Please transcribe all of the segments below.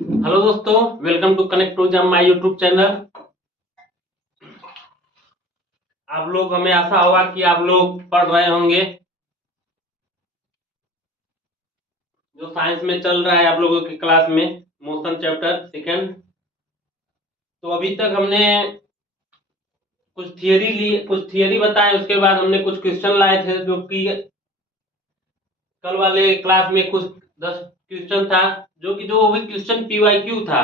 Hello दोस्तों, welcome to connect to जम my YouTube channel. आप लोग, हमें आशा होगा कि आप लोग पढ़ रहे होंगे। जो साइंस में चल रहा है आप लोगों की क्लास में, मोशन चैप्टर सेकंड। तो अभी तक हमने कुछ थियरी बताए, उसके बाद हमने कुछ क्वेश्चन लाए थे, जो कि कल वाले क्लास में कुछ 10 क्वेश्चन था, जो भी क्वेश्चन पीवाईक्यू था।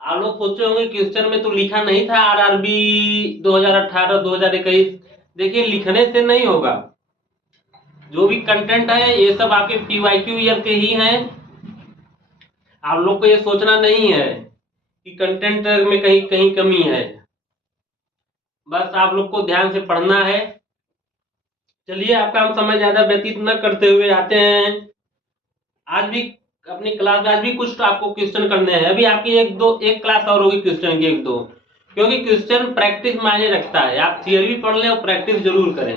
आप लोग सोचे होंगे क्वेश्चन में तो लिखा नहीं था आरआरबी 2018 2021। देखिए, लिखने से नहीं होगा। जो भी कंटेंट है ये सब आपके पीवाईक्यू ईयर के ही हैं। आप लोग को ये सोचना नहीं है कि कंटेंट में कहीं कहीं कमी है। बस आप लोग को ध्यान से पढ़ना है। चलिए, आपका हम समय ज्यादा व्यतीत न करते हुए आते हैं। आज भी अपनी क्लास में आज भी कुछ तो आपको क्वेश्चन करने हैं। अभी आपकी एक क्लास और होगी क्वेश्चन की, एक दो। क्योंकि क्वेश्चन प्रैक्टिस मायने रखता है। आप थियरी भी पढ़ लें और प्रैक्टिस जरूर करें।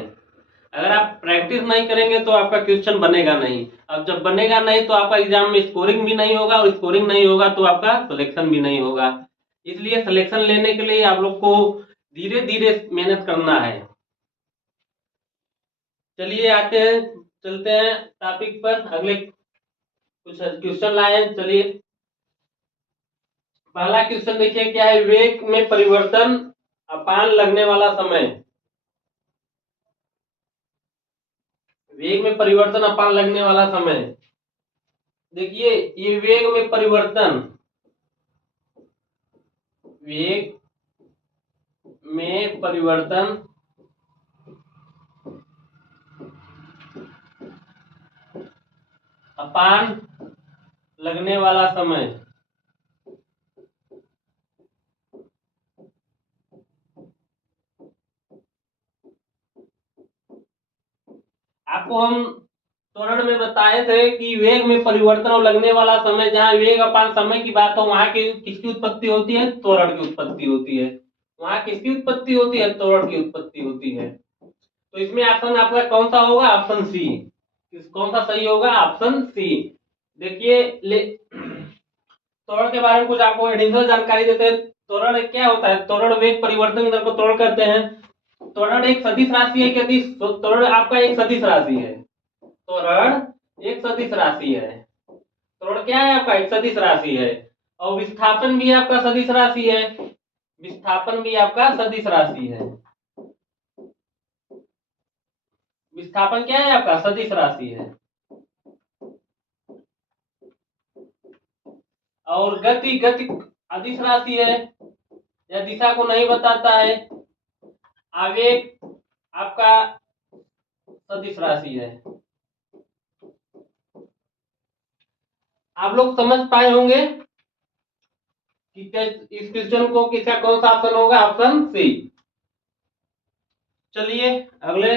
अगर आप प्रैक्टिस नहीं करेंगे तो आपका क्वेश्चन बनेगा नहीं। अब जब बनेगा नहीं तो आपका एग्जाम में स्कोरिंग भी नहीं होगा, और स्कोरिंग नहीं होगा तो आपका सिलेक्शन भी नहीं होगा। इसलिए सिलेक्शन लेने के लिए आप लोग को धीरे धीरे मेहनत करना है। चलिए आते हैं, चलते हैं टॉपिक पर। अगले कुछ क्वेश्चन लाए हैं, चलिए। पहला क्वेश्चन देखिए क्या है। वेग में परिवर्तन अपान लगने वाला समय। वेग में परिवर्तन अपान लगने वाला समय। देखिए, ये वेग में परिवर्तन अपान लगने वाला समय। आपको हम त्वरण में बताए थे कि वेग में परिवर्तन और लगने वाला समय, जहां वेग अपान समय की बात हो वहां की किसकी उत्पत्ति होती है? त्वरण की उत्पत्ति होती है। वहां किसकी उत्पत्ति होती है? त्वरण की उत्पत्ति होती है। तो इसमें ऑप्शन आपका कौन सा होगा? Option C. कौन सा सही होगा? Option C. देखिए, त्वरण के बारे में कुछ आपको एडिशनल जानकारी देते हैं। त्वरण क्या होता है? त्वरण वेग परिवर्तन दर को त्वरण कहते हैं। त्वरण एक सदिश राशि है कि अदिश? तो त्वरण आपका एक सदिश राशि है। त्वरण एक सदिश राशि है। त्वरण क्या है आपका? एक सदिश राशि है। और विस्थापन भी आपका सदिश राशि है। विस्थापन भी आपका सदिश राशि है। विस्थापन क्या है आपका? सदिश राशि है। और गति गति अदिश राशि है। यह दिशा को नहीं बताता है। आवेग आपका सदिश राशि है। आप लोग समझ पाए होंगे कि इस क्वेश्चन को किसका कौन सा ऑप्शन होगा? Option C. चलिए अगले।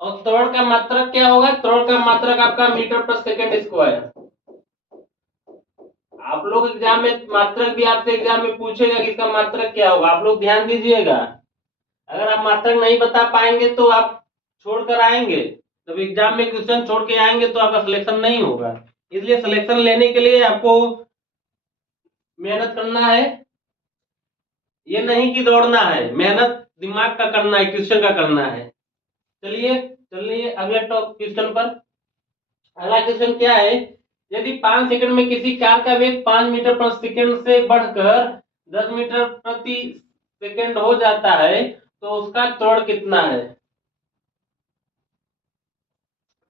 और त्वरण का मात्रक क्या होगा? त्वरण का मात्रक आपका मीटर पर सेकंड स्क्वायर। आप लोग एग्जाम में मात्रक भी आपसे एग्जाम में पूछेगा कि इसका मात्रक क्या होगा। आप लोग ध्यान दीजिएगा। अगर आप मात्रक नहीं बता पाएंगे तो आप छोड़ कर आएंगे। जब एग्जाम में क्वेश्चन छोड़ के आएंगे तो आपका सिलेक्शन नहीं होगा। इसलिए सिलेक्शन लेने के लिए आपको मेहनत करना है। ये नहीं कि दौड़ना है, मेहनत दिमाग का करना है, क्वेश्चन का करना है। चलिए चलिए अगले टॉप क्वेश्चन पर। अगला क्वेश्चन क्या है। यदि 5 सेकंड में किसी कार का वेग 5 मीटर प्रति सेकंड से बढ़कर 10 मीटर प्रति सेकंड हो जाता है तो उसका त्वरण कितना है?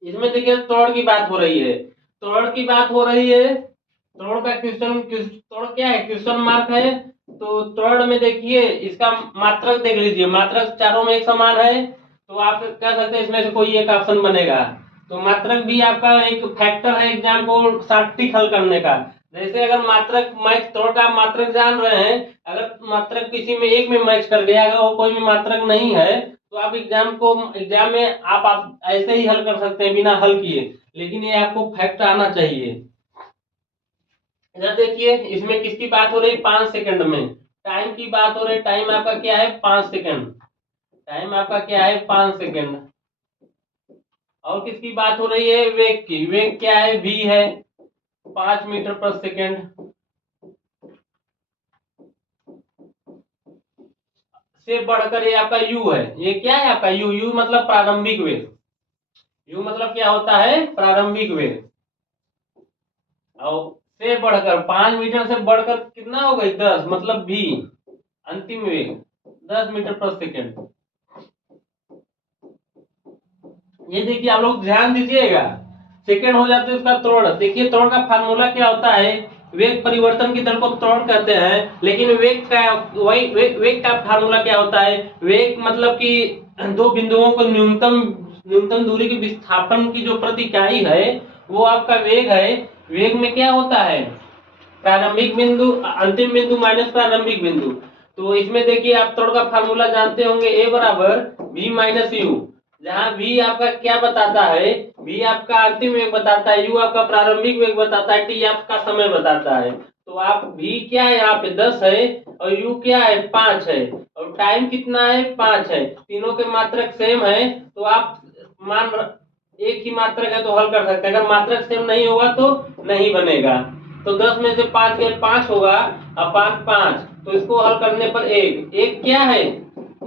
इसमें देखिए त्वरण की बात हो रही है। त्वरण की बात हो रही है। त्वरण का त्वरण क्या है? क्वेश्चन मार्क है। तो त्वरण में देखिए इसका मात्रक देख लीजिए। मात्रक चारों में एक समान है, तो आप कह सकते हैं इसमें से कोई एक ऑप्शन बनेगा। तो मात्रक भी आपका एक फैक्टर है एग्जाम को सटीक हल करने का। जैसे अगर मात्रक मैच, त्वरण का मात्रक जान रहे हैं, अगर मात्रक किसी में एक में मैच कर गया, अगर वो कोई भी मात्रक नहीं है, तो आप एग्जाम में आप ऐसे ही हल कर सकते हैं बिना हल किए। लेकिन ये आपको फैक्ट आना चाहिए। इधर देखिए, इसमें किसकी बात हो रही है? 5 सेकंड में टाइम की बात हो रही है। टाइम आपका क्या है? 5 सेकंड। टाइम आपका क्या है? 5 सेकंड। और किसकी बात हो रही है? वेग की। वेग क्या है? v है, 5 मीटर प्रति सेकंड। से बढ़कर ये आपका u है। ये क्या है आपका u मतलब प्रारंभिक वेग। u मतलब क्या होता है, प्रारंभिक वेग। और से बढ़कर 5 मीटर से बढ़कर कितना हो गई 10, मतलब v अंतिम वेग 10 मीटर प्रति सेकंड। ये देखिए आप लोग ध्यान दीजिएगा, सेकंड हो जाते हैं उसका त्वरण। देखिए त्वरण का फार्मूला क्या होता है, वेग परिवर्तन की दर को त्वरण कहते हैं। लेकिन वेग का वही वेग का फार्मूला क्या होता है, वेग मतलब कि दो बिंदुओं को न्यूनतम दूरी के विस्थापन की जो प्रति इकाई है वो आपका वेग है। वेग में क्या होता है, प्रारंभिक बिंदु अंतिम बिंदु माइनस प्रारंभिक बिंदु। तो इसमें देखिए आप त्वरण का फार्मूला जानते होंगे, a बराबर v माइनस यू। जहाँ v आपका क्या बताता है, v आपका अंतिम वेग बताता है, u आपका प्रारंभिक वेग बताता है, t आपका समय बताता है। तो आप v क्या है यहाँ पे 10 है और u क्या है 5 है और टाइम कितना है 5 है। तीनों के मात्रक सेम है तो आप मान एक ही मात्रक है तो हल कर सकते हैं। अगर मात्रक सेम नहीं होगा तो नहीं बनेगा। तो 10 में से 5 गए 5 होगा और 5 5, तो इसको हल करने पर एक क्या है,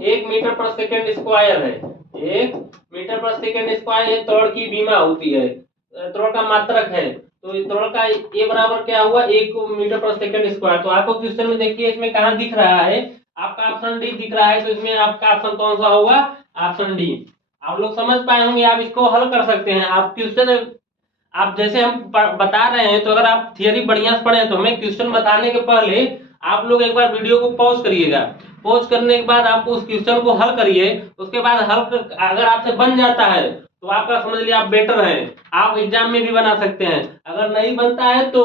1 मीटर पर सेकंड स्क्वायर है। 1 मीटर पर सेकंड स्क्वायर है त्वरण की बीमा होती है, त्वरण का मात्रक है। तो त्वरण का ए बराबर क्या हुआ 1 मीटर पर सेकंड स्क्वायर। तो आपको क्वेश्चन में देखिए इसमें कहाँ दिख रहा है, आपका ऑप्शन डी दिख रहा है। तो इसमें आपका ऑप्शन कौन सा होगा, ऑप्शन डी। आप लोग समझ पाए होंगे, आप इसको हल कर सकते हैं। आप क्वेश्चन आप जैसे हम बता रहे हैं, तो अगर आप थियरी बढ़िया से पढ़े तो हमें क्वेश्चन बताने के पहले आप लोग एक बार वीडियो को पॉज करिएगा। पॉज करने के बाद आपको उस क्वेश्चन को हल करिए। उसके बाद अगर आपसे बन जाता है तो आपका समझ लिया आप बेटर हैं, आप एग्जाम में भी बना सकते हैं। अगर नहीं बनता है तो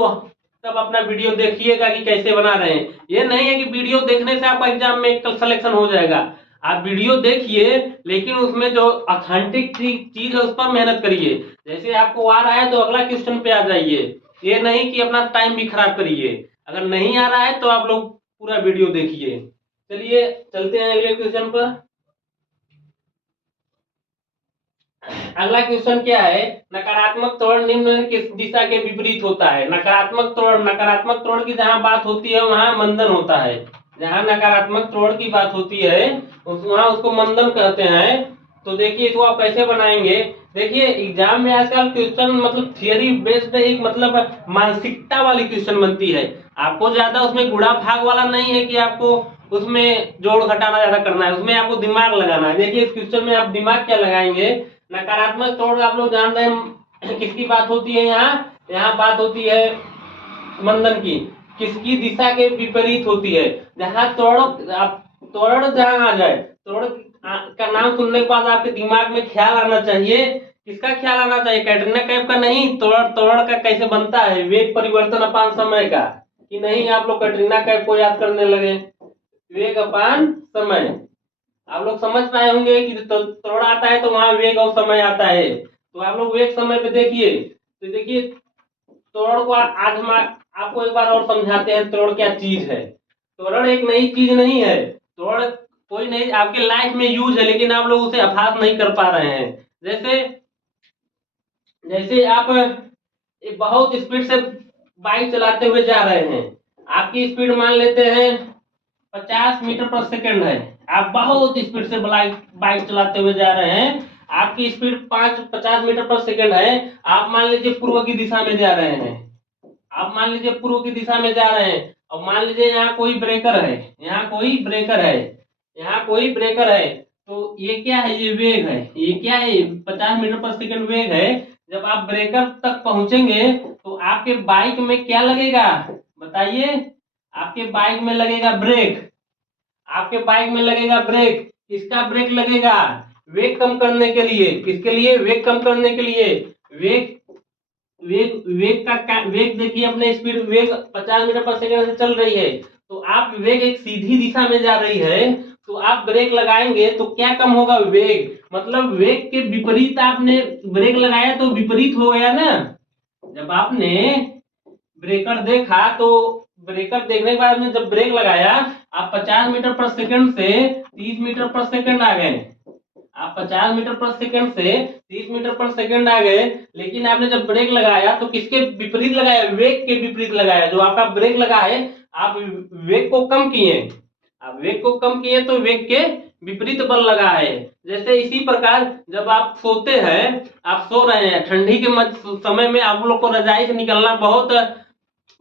तब अपना वीडियो देखिएगा कि कैसे बना रहे हैं। ये नहीं है कि वीडियो देखने से आपका एग्जाम में सिलेक्शन हो जाएगा। आप वीडियो देखिए लेकिन उसमें जो ऑथेंटिक चीज है उस पर मेहनत करिए। जैसे आपको आ रहा है तो अगला क्वेश्चन पे आ जाइए, ये नहीं कि अपना टाइम भी खराब करिए। अगर नहीं आ रहा है तो आप लोग पूरा वीडियो देखिए। चलिए चलते हैं अगले क्वेश्चन पर। अगला क्वेश्चन क्या है, नकारात्मक त्वरण निम्न किस दिशा के विपरीत होता है। नकारात्मक त्वरण की जहां बात होती है वहां मंदन होता है। जहां नकारात्मक त्वरण की बात होती है वहां उसको मंदन कहते हैं। तो देखिए इसको आप कैसे बनाएंगे, देखिए एग्जाम में आजकल क्वेश्चन मतलब थियरी बेस्ड एक मतलब मानसिकता वाली क्वेश्चन बनती है। आपको ज्यादा उसमें गुणा भाग वाला नहीं है कि आपको उसमें जोड़ घटाना ज्यादा करना है, उसमें आपको दिमाग लगाना है। देखिए इस क्वेश्चन में आप दिमाग क्या लगाएंगे, नकारात्मक त्वरण आप लोग जान रहे हैं किसकी बात होती है, यहाँ बात होती है मंदन की। किसकी दिशा के विपरीत होती है, जहाँ त्वरण जहाँ आ जाए, त्वरण का नाम सुनने के बाद आपके दिमाग में ख्याल आना चाहिए। किसका ख्याल आना चाहिए, कैटरीना कैफ का नहीं, त्वरण का कैसे बनता है, वेग परिवर्तन अपान समय का। कि नहीं आप लोग कैटरीना कैफ को याद करने लगे, वेग अपान समय। आप लोग समझ पाए होंगे कि त्वरण आता है तो वहां वेग और समय आता है। तो आप लोग वेग समय पे देखिए। तो देखिए त्वरण को आज हम आपको एक बार और समझाते हैं त्वरण क्या चीज है। त्वरण एक नई चीज नहीं है, त्वरण कोई नहीं आपके लाइफ में यूज है, लेकिन आप लोग उसे अभ्यास नहीं कर पा रहे हैं। जैसे जैसे आप बहुत स्पीड से बाइक चलाते हुए जा रहे हैं, आपकी स्पीड मान लेते हैं 50 मीटर पर सेकंड है। आप बहुत स्पीड से बाइक चलाते हुए जा रहे हैं, आपकी स्पीड 50 मीटर पर सेकंड है। आप मान लीजिए पूर्व की दिशा में जा रहे हैं, आप मान लीजिए पूर्व की दिशा में जा रहे हैं और मान लीजिए यहाँ कोई ब्रेकर है, यहाँ कोई ब्रेकर है, यहाँ कोई ब्रेकर है। तो ये क्या है, ये वेग है। ये क्या है, 50 मीटर पर सेकंड वेग है। जब आप ब्रेकर तक पहुंचेंगे तो आपके बाइक में क्या लगेगा बताइए, आपके बाइक में लगेगा ब्रेक। आपके बाइक में लगेगा ब्रेक, किसका ब्रेक लगेगा, वेग कम करने के लिए। किसके लिए, वेग कम करने के लिए। वेग वेग देखिए अपने स्पीड, वेग 50 मीटर पर सेकंड से चल रही है। तो आप वेग एक सीधी दिशा में जा रही है, तो आप ब्रेक लगाएंगे तो क्या कम होगा, वेग। मतलब वेग के विपरीत आपने ब्रेक लगाया तो विपरीत हो गया ना। जब आपने ब्रेकर देखा तो ब्रेकर देखने के बाद में जब ब्रेक लगाया, आप 50 मीटर पर सेकंड से 30 मीटर पर सेकंड आ गए। आप 50 मीटर पर सेकंड से 30 मीटर पर सेकंड आ गए। लेकिन आपने जब ब्रेक लगाया तो किसके विपरीत लगाया, वेग के विपरीत लगाया। जो आपका ब्रेक लगा है आप वेग को कम किए, आप वेग को कम किए तो वेग के विपरीत बल लगा है। जैसे इसी प्रकार जब आप सोते हैं, आप सो रहे हैं, ठंडी के समय में आप लोग को रजाई से निकलना बहुत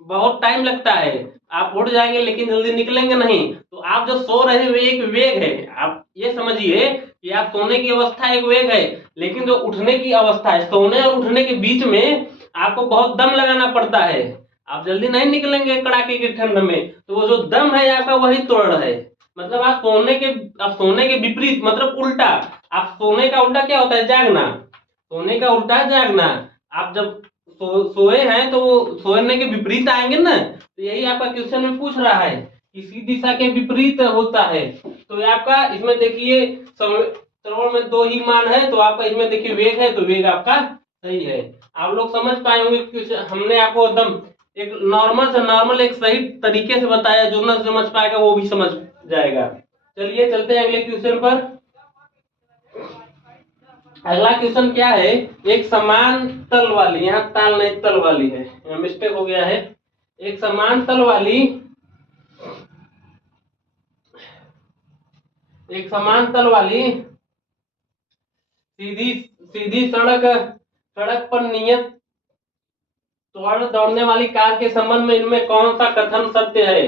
बहुत टाइम लगता है। आप उठ जाएंगे लेकिन जल्दी निकलेंगे नहीं। तो आप जो सो रहे हैं वे एक वेग है। आप ये समझिए कि आप सोने की अवस्था एक वेग है, लेकिन जो उठने की अवस्था है, सोने और उठने के बीच में आपको बहुत दम लगाना पड़ता है। आप जल्दी नहीं निकलेंगे कड़ाके की ठंड में। तो वो जो दम है आपका वही त्वरण है। मतलब आप सोने के विपरीत मतलब उल्टा। आप सोने का उल्टा क्या होता है? जागना। सोने का उल्टा जागना। आप जब सोए हैं तो सोने के विपरीत आएंगे ना। तो यही आपका क्वेश्चन में पूछ रहा है, किसी दिशा के विपरीत होता है। तो ये आपका इसमें देखिए त्वरण में दो ही मान है, तो आपका इसमें देखिए वेग है, तो वेग आपका सही है। आप लोग समझ पाए होंगे कि हमने आपको एकदम एक नॉर्मल से नॉर्मल एक सही तरीके से बताया। जो ना समझ पाएगा वो भी समझ जाएगा। चलिए चलते हैं अगले क्वेश्चन पर। अगला क्वेश्चन क्या है? एक समान तल वाली, यहाँ ताल नहीं तल वाली है, यहाँ मिस्टेक हो गया है। एक समान तल वाली, एक समान तल वाली सीधी सीधी सड़क सड़क पर नियत त्वरण दौड़ने वाली कार के संबंध में इनमें कौन सा कथन सत्य है?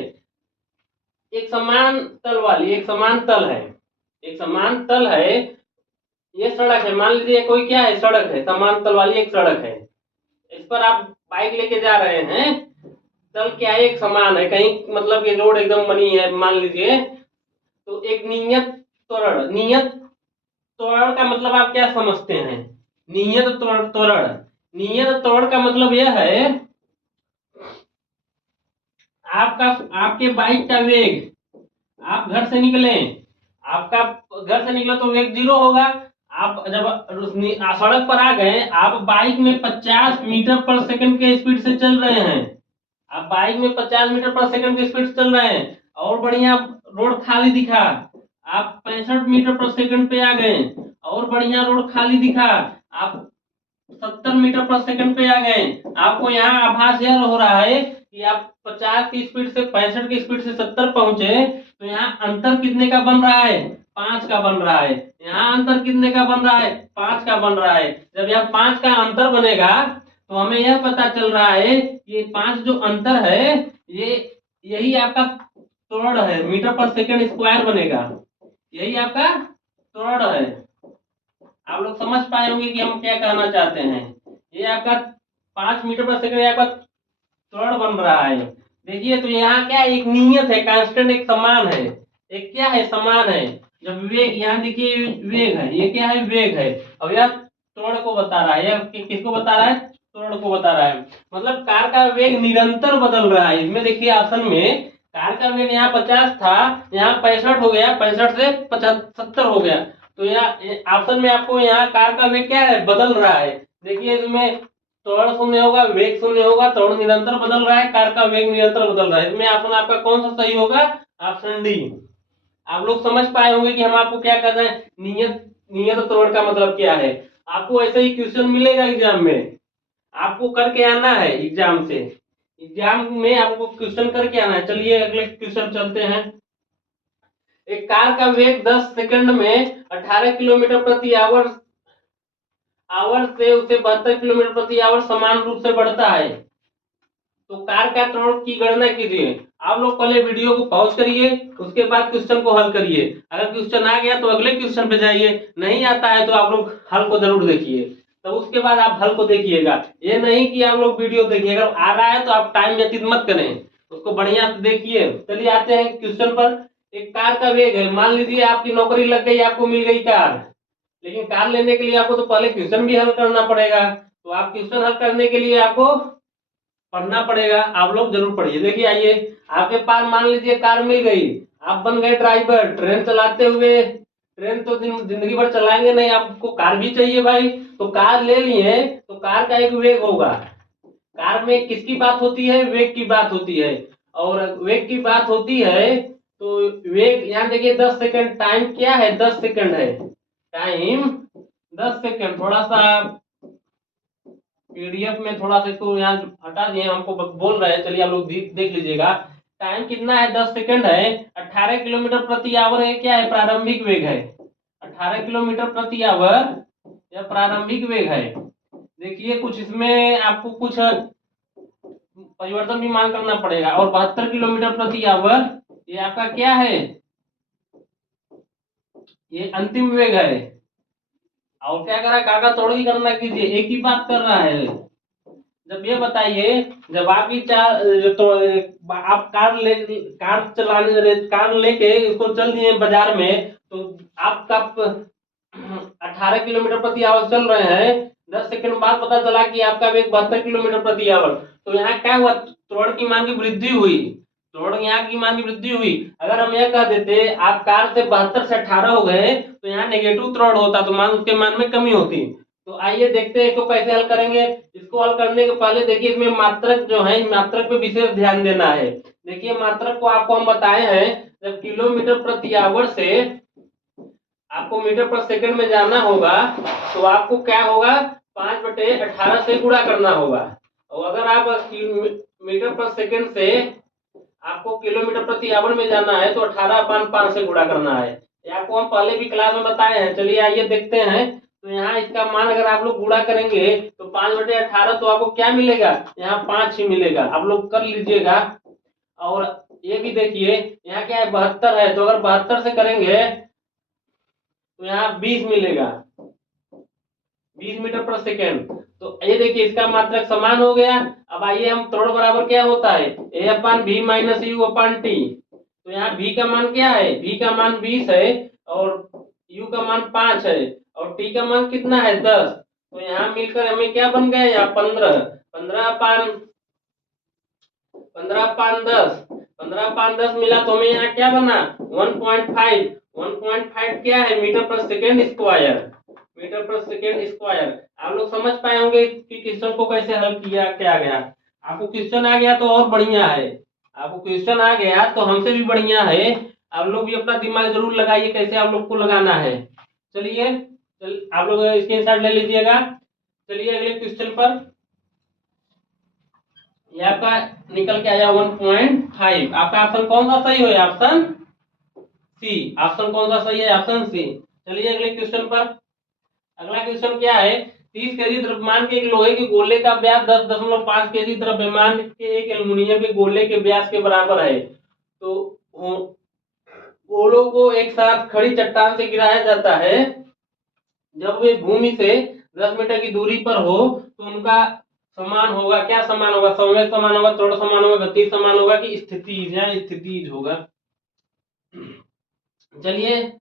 एक समान तल वाली, एक समान तल है, एक समान तल है, ये सड़क है। मान लीजिए कोई क्या है? सड़क है, समान तल वाली एक सड़क है। इस पर आप बाइक लेके जा रहे हैं। तल क्या है? एक समान है। कहीं मतलब ये रोड एकदम बनी है मान लीजिए। तो एक नियत त्वरण, नियत त्वरण का मतलब आप क्या समझते हैं? नियत त्वरण, नियत त्वरण का मतलब यह है आपका आपके बाइक का वेग। आप घर से निकले, आपका घर से निकला तो वेग 0 होगा। आप जब सड़क पर आ गए, आप बाइक में 50 मीटर पर सेकंड के स्पीड से चल रहे हैं। आप बाइक में 50 मीटर पर सेकंड की स्पीड से चल रहे हैं और बढ़िया रोड खाली दिखा। आप 65 मीटर पर सेकंड पे आ गए और बढ़िया रोड खाली दिखा। आप 70 मीटर पर सेकंड पे आ गए। आपको यहाँ आभास यह हो रहा है कि आप 50 की स्पीड से 65 की स्पीड से 70 पहुंचे। तो यहाँ अंतर कितने का बन रहा है? 5 का बन रहा है। यहाँ अंतर कितने का बन रहा है? 5 का बन रहा है। जब यहाँ 5 का अंतर बनेगा तो हमें यह पता चल रहा है कि ये 5 जो अंतर है, ये यही आपका त्वरण है। मीटर पर सेकंड स्क्वायर बनेगा, यही आपका त्वरण है। आप लोग समझ पाए होंगे कि हम क्या कहना चाहते हैं। ये आपका 5 मीटर पर सेकंड आपका त्वरण बन रहा है। देखिए तो यहाँ क्या एक नियत है, कांस्टेंट, एक समान है। एक क्या है? समान है। जब वेग, यहाँ देखिए वेग है, ये क्या है? वेग है। अब यह त्वरण को बता रहा है। यह किसको बता रहा है? त्वरण को बता रहा है। मतलब कार का वेग निरंतर बदल रहा है। इसमें देखिए ऑप्शन में कार का वेग यहाँ 50 था, यहाँ 65 हो गया, 65 से 70 हो गया। तो यहाँ ऑप्शन में आपको यहाँ कार का वेग क्या है? बदल रहा है। देखिए इसमें त्वरण शून्य होगा, वेग शून्य होगा, त्वरण निरंतर बदल रहा है, कार का वेग निरंतर बदल रहा है। इसमें ऑप्शन आपका कौन सा सही होगा? Option D. आप लोग समझ पाए होंगे कि हम आपको क्या कर रहे हैं। नियत नियत त्वरण का मतलब क्या है। आपको ऐसे ही क्वेश्चन मिलेगा एग्जाम में, आपको करके आना है एग्जाम से। एग्जाम में आपको क्वेश्चन करके आना है। चलिए अगले क्वेश्चन चलते हैं। एक कार का वेग 10 सेकंड में 18 किलोमीटर प्रति आवर आवर से उसे 72 किलोमीटर प्रति आवर समान रूप से बढ़ता है। तो कार का त्वरण की गणना कीजिए। आप लोग पहले वीडियो को पॉज करिए, उसके बाद क्वेश्चन को हल करिए। अगर क्वेश्चन आ गया तो अगले क्वेश्चन पे जाइए, नहीं आता है तो आप लोग हल को जरूर देखिए। तो उसके बाद आप हल को देखिएगा। ये नहीं कि आप लोग वीडियो देखिए, अगर आ रहा है तो आप टाइम व्यतीत मत करें, उसको बढ़िया से देखिए। चलिए आते हैं क्वेश्चन पर। एक कार का वेग है, मान लीजिए आपकी नौकरी लग गई, आपको मिल गई कार। लेकिन कार लेने के लिए आपको तो पहले क्वेश्चन भी हल करना पड़ेगा। तो आप क्वेश्चन हल करने के लिए आपको पढ़ना पड़ेगा। आप लोग जरूर पढ़िए। देखिए आइए, आपके पास मान लीजिए कार मिल गई, आप बन गए ड्राइवर। ट्रेन चलाते हुए, ट्रेन तो जिंदगी भर चलाएंगे नहीं, आपको कार भी चाहिए भाई। तो कार ले लिए तो कार का एक वेग होगा। कार में किसकी बात होती है? वेग की बात होती है। और वेग की बात होती है तो वेग यहाँ देखिए 10 सेकंड। टाइम क्या है? 10 सेकंड है टाइम, 10 सेकंड। थोड़ा सा पीडीएफ में थोड़ा सा इसको यहाँ हटा दिए, हमको बोल रहे हैं। चलिए आप लोग देख लीजिएगा। टाइम कितना है, 10 सेकंड है। 18 किलोमीटर प्रति आवर ये क्या है, प्रारंभिक वेग है। 18 किलोमीटर प्रति आवर यह प्रारंभिक वेग है। देखिए कुछ इसमें आपको कुछ परिवर्तन भी मान करना पड़ेगा। और 72 किलोमीटर प्रति आवर ये आपका क्या है, ये अंतिम वेग है। और क्या कर रहा है, काका तोड़ी करना कीजिए, एक ही बात कर रहा है। जब ये बताइए, जब आपकी तो आप कार लेके इसको चल दिए बाजार में, तो आपका 18 किलोमीटर प्रति आवर चल रहे हैं। 10 सेकंड बाद पता चला कि आपका वेग 72 किलोमीटर प्रति आवर। तो यहाँ क्या हुआ, त्वरण की मान की वृद्धि हुई। त्वरण यहाँ की मान की वृद्धि हुई। अगर हम यह कह देते आप कार से 72 से 18 हो गए, तो यहाँ नेगेटिव त्वरण होता, तो मान उसके मान में कमी होती। तो आइए देखते हैं इसको कैसे हल करेंगे। इसको हल करने के पहले देखिए इसमें मात्रक जो है, मात्रक पे विशेष ध्यान देना है। देखिए मात्रक को आपको हम बताए हैं, जब किलोमीटर प्रति आवर से आपको मीटर पर सेकंड में जाना होगा, तो आपको क्या होगा, 5/18 से गुणा करना होगा। और अगर आप मीटर पर सेकंड से आपको किलोमीटर प्रति आवर में जाना है, तो 18/5 से गुणा करना है। ये आपको हम पहले भी क्लास में बताए हैं। चलिए आइए देखते हैं। तो यहाँ इसका मान अगर आप लोग गुणा करेंगे, तो 5/18, तो आपको क्या मिलेगा, यहाँ 5 ही मिलेगा। आप लोग कर लीजिएगा। और ये भी देखिए यहाँ क्या है, 72 है, तो अगर 72 से करेंगे तो यहाँ 20 मिलेगा, 20 मीटर पर सेकेंड। तो ये देखिए इसका मात्रक समान हो गया। अब आइए हम त्वरण बराबर क्या होता है, a/v माइनस u/t। तो यहाँ v का मान क्या है, v का मान 20 है, और u का मान 5 है, और t का मान कितना है, 10। तो यहाँ मिलकर हमें क्या बन गया, यहाँ 15। 15/10, 15/10 मिला, तो हमें यहाँ क्या बना, 1.5। 1.5 क्या है, मीटर पर सेकेंड स्क्वायर। मीटर पर सेकेंड स्क्वायर। आप लोग समझ पाए होंगे कि क्वेश्चन को कैसे हल किया क्या गया। आपको क्वेश्चन आ गया तो और बढ़िया है, आपको क्वेश्चन आ गया तो हमसे भी बढ़िया है। आप लोग भी अपना दिमाग जरूर लगाइए कैसे आप लोग को लगाना है। चलिए आप लोग स्क्रीनशॉट ले लीजिएगा। चलिए अगले क्वेश्चन पर। ये आपका निकल के आया 1.5। आपका ऑप्शन कौन सा सही है, ऑप्शन सी। ऑप्शन कौन सा सही है, ऑप्शन सी। चलिए अगले क्वेश्चन पर। अगला क्वेश्चन क्या है, 30 केजी द्रव्यमान के एक लोहे के गोले का व्यास 10.5 केजी द्रव्यमान के एक एल्युमिनियम के गोले के व्यास के बराबर है। तो गोलों को एक साथ खड़ी चट्टान से गिराया जाता है। जब वे भूमि से 10 मीटर की दूरी पर हो, तो उनका समान होगा, क्या समान होगा, संवेग समान होगा, त्वरण समान होगा, गति समान होगा, कि स्थितिज या स्थितिज होगा। चलिए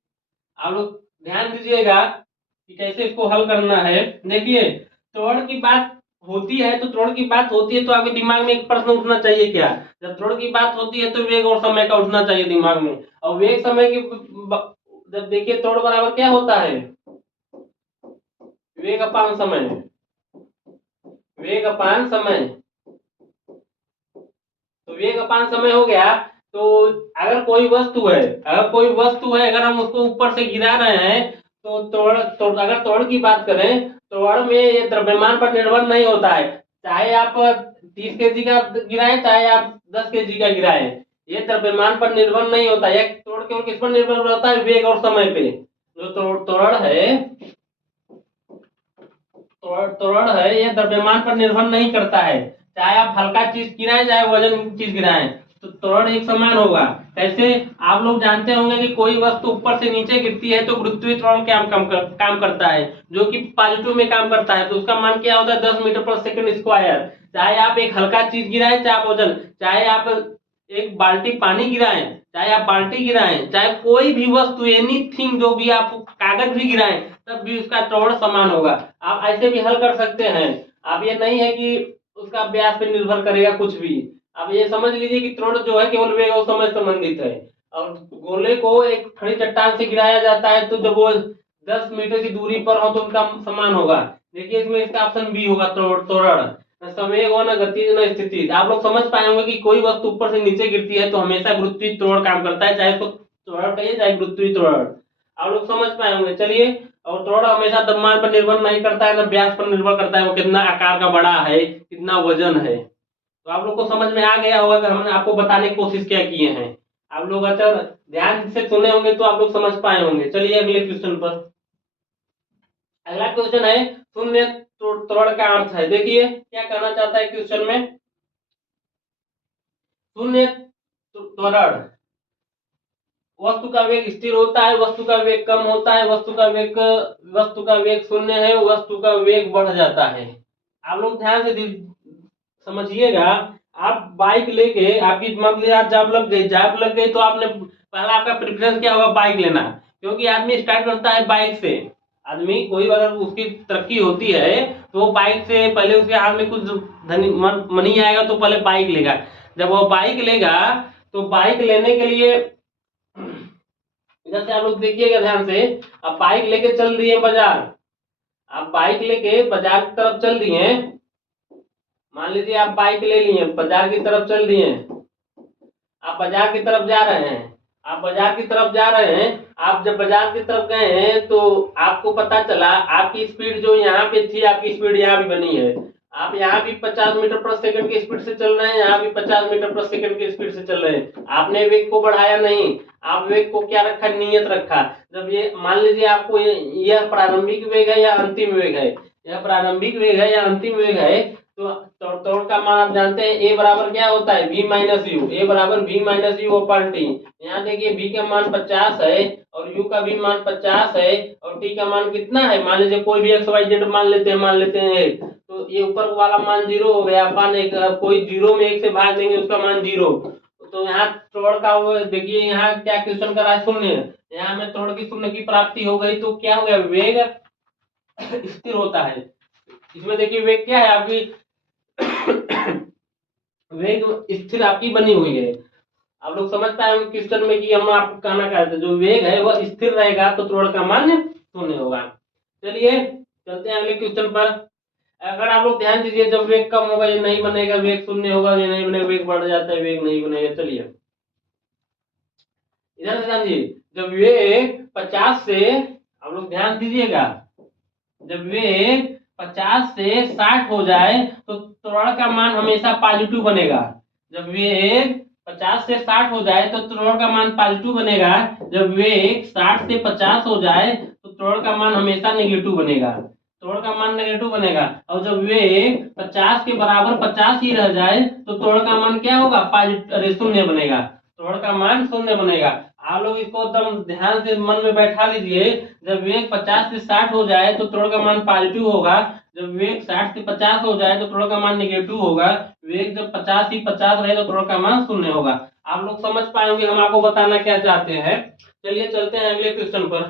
आप लोग ध्यान दीजिएगा कि कैसे इसको हल करना है। देखिए त्वरण की बात होती है, तो त्वरण की बात होती है तो आपके दिमाग में एक प्रश्न उठना चाहिए, क्या, जब त्वरण की बात होती है तो वेग और समय का उठना चाहिए दिमाग में। और वेग समय की जब देखिए त्वरण बराबर क्या होता है, वेग अपान समय। वेग अपान समय, तो वेग अपान समय हो गया। तो अगर कोई वस्तु है, अगर हम उसको ऊपर से गिरा रहे हैं, तो अगर त्वरण की बात करें, त्वरण में ये द्रव्यमान पर निर्भर नहीं होता है। चाहे आप 30 केजी का गिराएं, चाहे आप 10 केजी का गिराएं, ये द्रव्यमान पर निर्भर नहीं होता है। त्वरण केवल किस पर निर्भर रहता है, वेग और समय पे। जो त्वरण है, त्वरण है, ये द्रव्यमान पर निर्भर नहीं करता है। चाहे आप हल्का चीज गिराएं, चाहे वजन चीज गिराएं, तो त्वरण एक समान होगा। कैसे, आप लोग जानते होंगे कि कोई वस्तु ऊपर से नीचे गिरती है तो गुरुत्वीय त्वरण क्या काम करता है, जो कि पॉजिटिव में काम करता है। तो उसका मान क्या होता है, 10 मीटर पर सेकंड स्क्वायर। चाहे आप एक हल्का चीज गिराएं, चाहे आप वजन, चाहे आप एक बाल्टी पानी गिराएं, चाहे आप बाल्टी गिराएं, चाहे कोई भी वस्तु, एनीथिंग, जो भी आप कागज भी गिराएं, तब भी उसका त्वरण समान होगा। आप ऐसे भी हल कर सकते हैं। अब ये नहीं है कि उसका व्यास पे निर्भर करेगा कुछ भी। अब ये समझ लीजिए कि त्वरण जो है केवल वेग और समय संबंधित है। और गोले को एक खड़ी चट्टान से गिराया जाता है, तो जब वो 10 मीटर की दूरी पर हो तो उनका समान होगा। देखिए इसमें इसका ऑप्शन बी होगा, त्वरण। न संवेग हो, न गति, न स्थिति। आप लोग समझ पाए होंगे कि कोई वस्तु ऊपर से नीचे गिरती है तो हमेशा गुरुत्वीय त्वरण काम करता है, चाहे उसको त्वरण कहिए चाहे गुरुत्वीय त्वरण। आप लोग समझ पाए होंगे। चलिए, और त्वरण हमेशा द्रव्यमान पर निर्भर नहीं करता है, न व्यास पर निर्भर करता है, वो कितना आकार का बड़ा है, कितना वजन है। तो आप लोग को समझ में आ गया होगा कि हमने आपको बताने की कोशिश क्या किए हैं। आप लोग अगर ध्यान से सुने होंगे तो आप लोग समझ पाए होंगे। चलिए अगले क्वेश्चन पर। अगला क्वेश्चन है शून्य त्वरण का अर्थ है। देखिए क्या कहना चाहता है क्वेश्चन में। शून्य त्वरण, वस्तु का वेग स्थिर होता है, वस्तु का वेग कम होता है, वस्तु का वेग शून्य है, वस्तु का वेग बढ़ जाता है। आप लोग ध्यान से समझिएगा। आप बाइक लेके, आपकी मान लीजिए आज जॉब लग गई तो आपने पहला आपका प्रेफरेंस क्या होगा, बाइक लेना। क्योंकि आदमी स्टार्ट करता है बाइक से। आदमी कोई अगर उसकी तरक्की होती है तो वो बाइक से, पहले उसके हाथ में कुछ मनी आएगा तो पहले बाइक लेगा। जब वो बाइक लेगा तो बाइक लेने के लिए इधर से आप लोग देखिएगा ध्यान से। अब बाइक लेके चल दिए बाजार, आप बाइक लेके बाजार की तरफ चल दिए। मान लीजिए आप बाइक ले लिए, बाजार की तरफ चल दिए, आप बाजार की तरफ जा रहे हैं। आप बाजार की तरफ जा रहे हैं, आप जब बाजार की तरफ गए हैं तो आपको पता चला आपकी स्पीड जो यहाँ पे थी, आपकी स्पीड यहाँ भी बनी है। आप यहाँ भी 50 मीटर प्रति सेकंड की स्पीड से चल रहे हैं, यहाँ भी 50 मीटर प्रति सेकंड की स्पीड से चल रहे हैं। आपने वेग को बढ़ाया नहीं, आप वेग को क्या रखा, नियत रखा। जब ये मान लीजिए आपको यह प्रारंभिक वेग है या अंतिम वेग है, यह प्रारंभिक वेग है या अंतिम वेग है, तो त्वरण का मान आप जानते हैं ए बराबर क्या होता है, v माइनस यू। ए बराबर v minus you upper T. यहाँ देखिए v का मान 50 है और u का भी मान 50 है और t का मान कितना है, मान लीजिए कोई भी एक्स वाई जेड मान लेते हैं तो ये ऊपर वाला मान 0 हो गया। अपन एक कोई 0 में 1 से भाग देंगे उसका मान 0। तो यहाँ त्वरण का वो देखिए, यहाँ क्या क्वेश्चन कर रहा है, शून्य। यहाँ हमें त्वरण की शून्य की प्राप्ति हो गई तो क्या हो गया, वेग स्थिर होता है। इसमें देखिए वेग क्या है आपकी वेग स्थिर आपकी बनी हुई है। आप लोग समझ पाए हम क्वेश्चन में कि हम आपको कहना चाहते हैं जो वेग है वह स्थिर रहेगा तो त्वरण का मान शून्य होगा। चलिए चलते हैं अगले क्वेश्चन पर। अगर आप लोग ध्यान दीजिए, जब वेग कम होगा ये नहीं बनेगा, वेग शून्य होगा ये नहीं बनेगा, वेग बढ़ जाता है वेग नहीं बनेगा। चलिए इधर से ध्यान दीजिए, जब वेग 50 से, आप लोग ध्यान दीजिएगा, जब वेग 50 से 60 हो जाए तो त्वरण का मान हमेशा पॉजिटिव बनेगा। जब वेग 50 से 60 हो जाए तो त्वरण का मान पॉजिटिव बनेगा। जब वेग 60 से 50 हो जाए तो त्वरण का मान हमेशा नेगेटिव बनेगा। त्वरण का मान नेगेटिव बनेगा। और जब वेग 50 के बराबर 50 ही रह जाए तो त्वरण का मान क्या होगा, पॉजिटिव शून्य बनेगा। त्वरण का मान शून्य बनेगा। आप लोग इसको एकदम ध्यान से मन में बैठा लीजिए। जब वेग 50 से 60 हो जाए तो त्वरण का मान पॉजिटिव होगा। जब वेग 60 से 50 हो जाए तो त्वरण का मान नेगेटिव होगा। वेग जब 50 ही 50 रहे तो त्वरण का मान शून्य होगा। आप लोग समझ पाएंगे हम आपको बताना क्या चाहते हैं। चलिए चलते हैं अगले क्वेश्चन पर।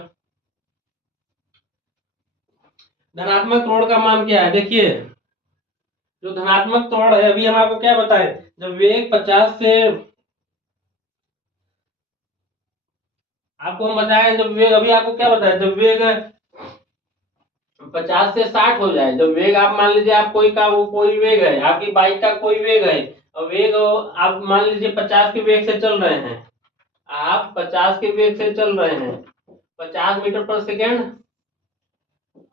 धनात्मक त्वरण का मान क्या है, देखिए जो धनात्मक त्वरण है, अभी हम आपको क्या बताएं, जब वेग 50 से, आपको हम बताएं जब वेग, अभी आपको क्या बताया, जब वेग 50 से 60 हो जाए, जब वेग आप मान लीजिए आप कोई वेग है, आपकी बाइक का कोई वेग है और वेग आप मान लीजिए 50 के वेग से चल रहे हैं, आप 50 के वेग से चल रहे हैं, 50 मीटर पर सेकेंड।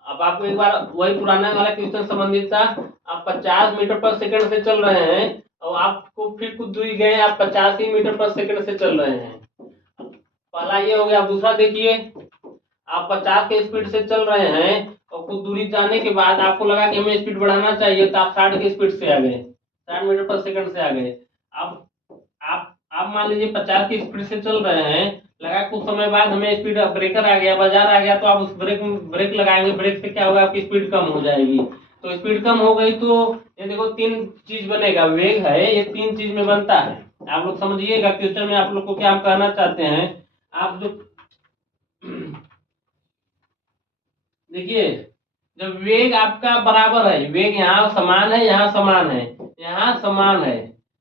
अब आपको एक बार वही पुराना वाला क्वेश्चन संबंधित था। आप 50 मीटर पर सेकंड से चल रहे हैं और आपको फिर कुछ दूरी गए, आप 50 ही मीटर पर सेकंड से चल रहे हैं। पहला ये हो गया। दूसरा देखिए, आप 50 के स्पीड से चल रहे हैं और कुछ दूरी जाने के बाद आपको लगा कि हमें स्पीड बढ़ाना चाहिए तो आप 60 की स्पीड से आ गए, 60 मीटर पर सेकंड से आ गए। अब आप मान लीजिए 50 की स्पीड से चल रहे हैं, लगा कुछ समय बाद हमें स्पीड ब्रेकर आ गया, बाजार आ गया, तो आप उस ब्रेक लगाएंगे, ब्रेक से क्या होगा, आपकी स्पीड कम हो जाएगी। तो स्पीड कम हो गई तो ये देखो 3 चीज बनेगा, वेग है ये 3 चीज में बनता है। आप लोग समझिएगा क्वेश्चन में आप लोग को क्या हम कहना चाहते हैं। आप जो देखिए, जब वेग आपका बराबर है, वेग यहाँ समान है, यहाँ समान है, यहाँ समान है,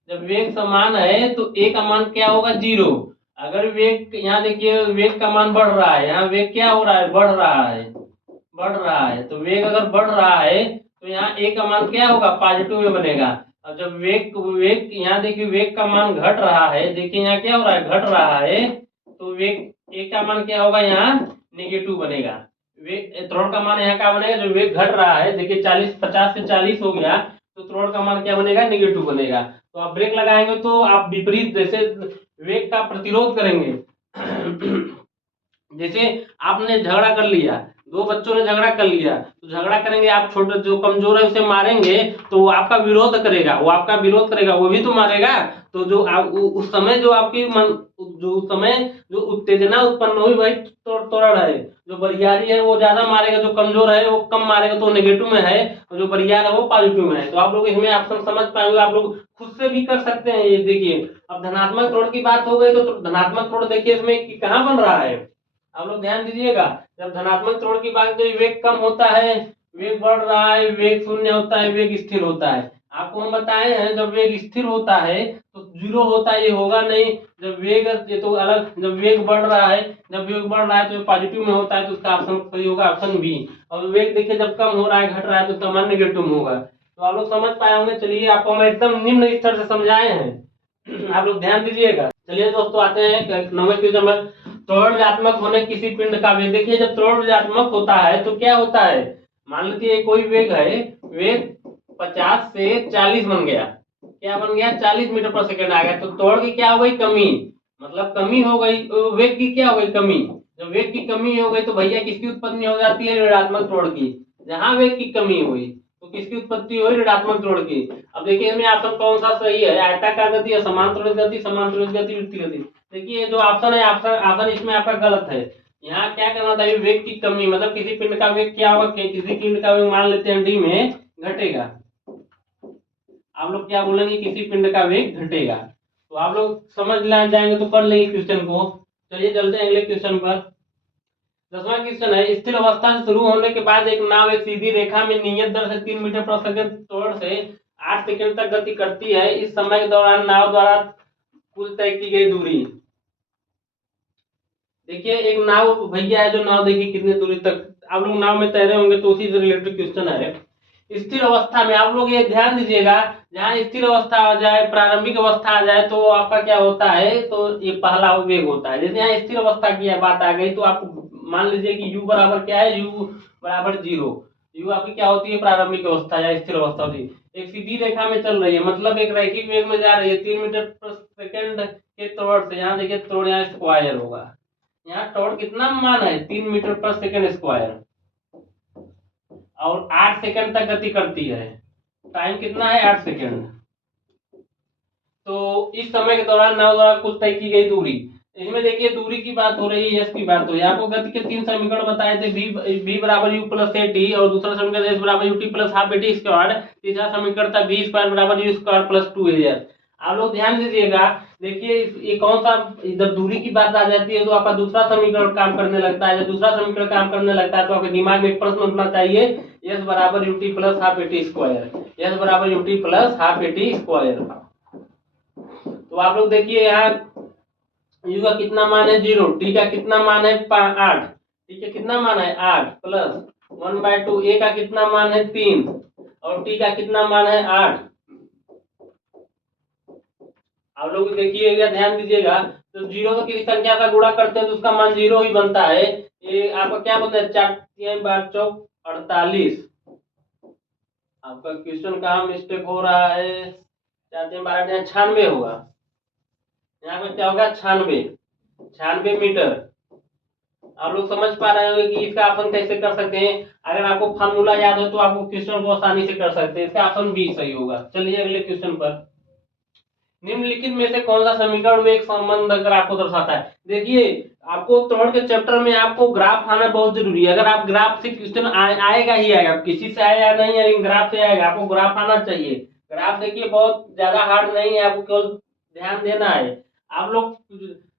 जब वेग समान है तो ए का मान क्या होगा, 0। अगर वेग, यहाँ देखिए वेग का मान बढ़ रहा है, यहाँ वेग क्या हो रहा है, बढ़ रहा है, बढ़ रहा है। तो वेग अगर बढ़ रहा है तो यहाँ ए का मान क्या होगा, पॉजिटिव में बनेगा। और जब वेग वेग यहाँ देखिए वेग का मान घट रहा है, देखिए यहाँ क्या हो रहा है, घट रहा है, तो वेग ए का मान क्या होगा, यहाँ नेगेटिव बनेगा। वेग त्वरण का मान यहाँ क्या बनेगा, जो वेग घट रहा है, देखिए 50 से 40 हो गया तो त्वरण का मान क्या बनेगा, नेगेटिव बनेगा। तो आप ब्रेक लगाएंगे तो आप विपरीत जैसे वेग का प्रतिरोध करेंगे। जैसे आपने झगड़ा कर लिया, दो बच्चों ने झगड़ा कर लिया, तो झगड़ा करेंगे, आप छोटे जो कमजोर है उसे मारेंगे तो वो आपका विरोध करेगा, वो भी तो मारेगा। तो जो उस समय जो आपकी जो उस समय जो उत्तेजना उत्पन्न हुई वही त्वरण है। जो बरियारी है वो ज्यादा मारेगा, जो कमजोर है वो कम मारेगा, तो नेगेटिव में है, और जो बरियार है वो पॉजिटिव में है। तो आप लोग इसमें ऑप्शन समझ पाएंगे, आप लोग खुद से भी कर सकते हैं। ये देखिए, अब धनात्मक त्वरण की बात हो गई, तो धनात्मक त्वरण देखिए इसमें कहाँ बन रहा है, आप लोग ध्यान दीजिएगा। जब धनात्मक त्वरण की बात, तो वेग कम होता है, वेग बढ़ रहा है, वेग शून्य होता है, वेग स्थिर होता है। आपको हम बताए हैं जब वेग स्थिर होता है तो जीरो होता है, ये होगा नहीं। जब वेग, ये तो अलग, जब वेग बढ़ रहा है, तो पॉजिटिव में होता है, तो उसका ऑप्शन सही होगा, ऑप्शन बी। और वेग देखिए जब कम हो रहा है, घट रहा है, तो उसका मान नेगेटिव में होगा। तो आप लोग समझ पाए होंगे। चलिए, आपको हम एकदम निम्न स्तर से समझाए हैं, आप लोग ध्यान दीजिएगा। चलिए दोस्तों, आते हैं 9वें क्वेश्चन में। त्वरण ऋणात्मक होने किसी पिंड का वेग। देखिए, जब त्वरण ऋणात्मक होता है तो क्या होता है, मान लीजिए कोई वेग है, वेग 50 से 40 बन गया, क्या बन गया, 40 मीटर पर सेकंड आ गया, तो त्वरण की क्या हो गई, कमी, मतलब कमी हो गई, वेग की क्या हो गई, कमी। जब वेग की कमी हो गई तो भैया किसकी उत्पत्ति हो जाती है, ऋणात्मक त्वरण की। जहां वेग की कमी हुई तो किसकी उत्पत्ति हुई, ऋणात्मक त्वरण की। अब देखिए इसमें ऑप्शन कौन सा सही है, आयताकार गति, असमान त्वरित गति, समान त्वरित गति, वृत्तीय गति। देखिए जो ऑप्शन है, ऑप्शन इसमें आपका गलत है। यहाँ क्या करना था, वेग की कमी, मतलब किसी पिंड का वेग क्या होगा, किसी पिंड का वेग मान लेते हैं डी में घटेगा, आप लोग क्या बोलेंगे, किसी पिंड का वेग घटेगा। तो आप लोग समझ जाएंगे तो कर लेंगे क्वेश्चन को। चलिए चलते हैं अगले क्वेश्चन पर। 10वां क्वेश्चन है, स्थिर अवस्था से शुरू होने के बाद एक नाव एक सीधी रेखा में नियत दर से 3 मीटर प्रति सेकंड त्वरण से 8 सेकंड तक गति करती है। इस समय के दौरान नाव द्वारा कुल तय की गई दूरी। देखिए, एक नाव भैया है, जो नाव देखिए कितनी दूरी तक, आप लोग नाव में तैरे होंगे तो उसी से रिलेटेड क्वेश्चन है। स्थिर अवस्था में आप लोग ये ध्यान दीजिएगा, जहाँ स्थिर अवस्था आ जाए, प्रारंभिक अवस्था आ जाए, तो आपका क्या होता है, तो ये पहला वेग होता है। जैसे यहाँ स्थिर अवस्था की बात आ गई, तो आप मान लीजिए कि u बराबर क्या है, u बराबर 0। u आपकी क्या होती है, प्रारंभिक अवस्था या स्थिर अवस्था होती है। एक सीधी रेखा में चल रही है, मतलब एक रैखिक वेग में जा रही है, 3 मीटर प्रति सेकंड के त्वरण से। यहाँ देखिए त्वरण यहाँ स्क्वायर होगा, यहाँ त्वरण कितना मान है, 3 मीटर पर सेकंड स्क्वायर, और 8 सेकंड तक गति करती है। टाइम कितना है, 8 सेकंड। तो इस समय के दौरान नाव द्वारा कुल तय की गई दूरी। इसमें देखिए दूरी की बात हो रही है, एस की बात हो रही है। आपको गति के 3 समीकरण बताए थे, v बराबर u प्लस ए टी, और दूसरा समीकरण एस बराबर U T plus half A T square. तीसरा समीकरण था v स्क्वायर बराबर यू स्क्वायर प्लस 2as। आप लोग ध्यान दीजिएगा। देखिए ये कौन सा, जब दूरी की बात आ जाती है तो आपका दूसरा समीकरण काम करने लगता है। जब दूसरा समीकरण काम करने लगता है तो आपके दिमाग में एक प्रश्न उठना चाहिए, एस बराबर U T plus half A T square, S बराबर U T plus half A T square. तो आप लोग देखिए, यहाँ u का कितना मान है, 0, टी का कितना मान है, 8, टी का कितना मान है, 8 प्लस 1/2, ए का कितना मान है, 3, और टी का कितना मान है, 8। आप लोग देखिएगा, ध्यान दीजिएगा। तो 0 को किसी संख्या का गुणा करते हैं तो उसका मान 0 ही बनता है। ये आपका क्या बनता है, 4 बार चौक 48। आपका क्वेश्चन कहाँ मिस्टेक हो रहा है, 4 12 96 होगा, यहाँ पे क्या होगा, 96 मीटर। आप लोग समझ पा रहे होंगे कि इसका ऑप्शन कैसे कर सकते हैं। अगर आपको फार्मूला याद हो तो आपको क्वेश्चन को आसानी से कर सकते हैं। इसका ऑप्शन बी सही होगा। चलिए अगले क्वेश्चन पर। निम्नलिखित में से कौन सा समीकरण में एक संबंध अगर आपको दर्शाता है। देखिए, आपको त्वरण के चैप्टर में आपको ग्राफ आना बहुत जरूरी है। अगर आप ग्राफ से क्वेश्चन आएगा ही आएगा, किसी से आया नहीं है, लेकिन ग्राफ से आएगा, आपको ग्राफ आना चाहिए। ग्राफ देखिए बहुत ज्यादा हार्ड नहीं है, आपको केवल ध्यान देना है। आप लोग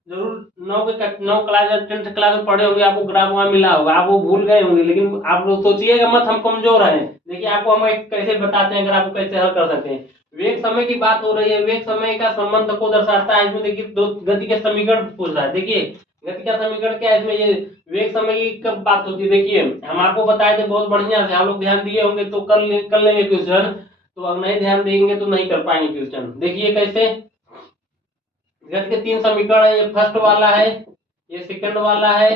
जरूर 9 क्लास या 10th क्लास में पढ़े होंगे, आपको ग्राफ वहां मिला होगा, आप वो भूल गए होंगे। लेकिन आप लोग सोचिएगा मत हम कमजोर हैं। देखिए आपको हम कैसे बताते हैं, अगर आपको कैसे हल कर सकते हैं। वेग समय की बात हो रही है, वेग समय का संबंध को दर्शाता है। इसमें देखिए दो गति के समीकरण पूछ रहा है। देखिए गति का समीकरण क्या है, इसमें ये वेग समय की कब बात होती है। देखिए हम आपको बताए थे बहुत बढ़िया से, आप लोग ध्यान दिए होंगे तो कर लेंगे क्वेश्चन। तो अब नहीं ध्यान देंगे तो नहीं कर पाएंगे क्वेश्चन। देखिए कैसे, गति के 3 समीकरण है, ये फर्स्ट वाला है, ये सेकंड वाला है,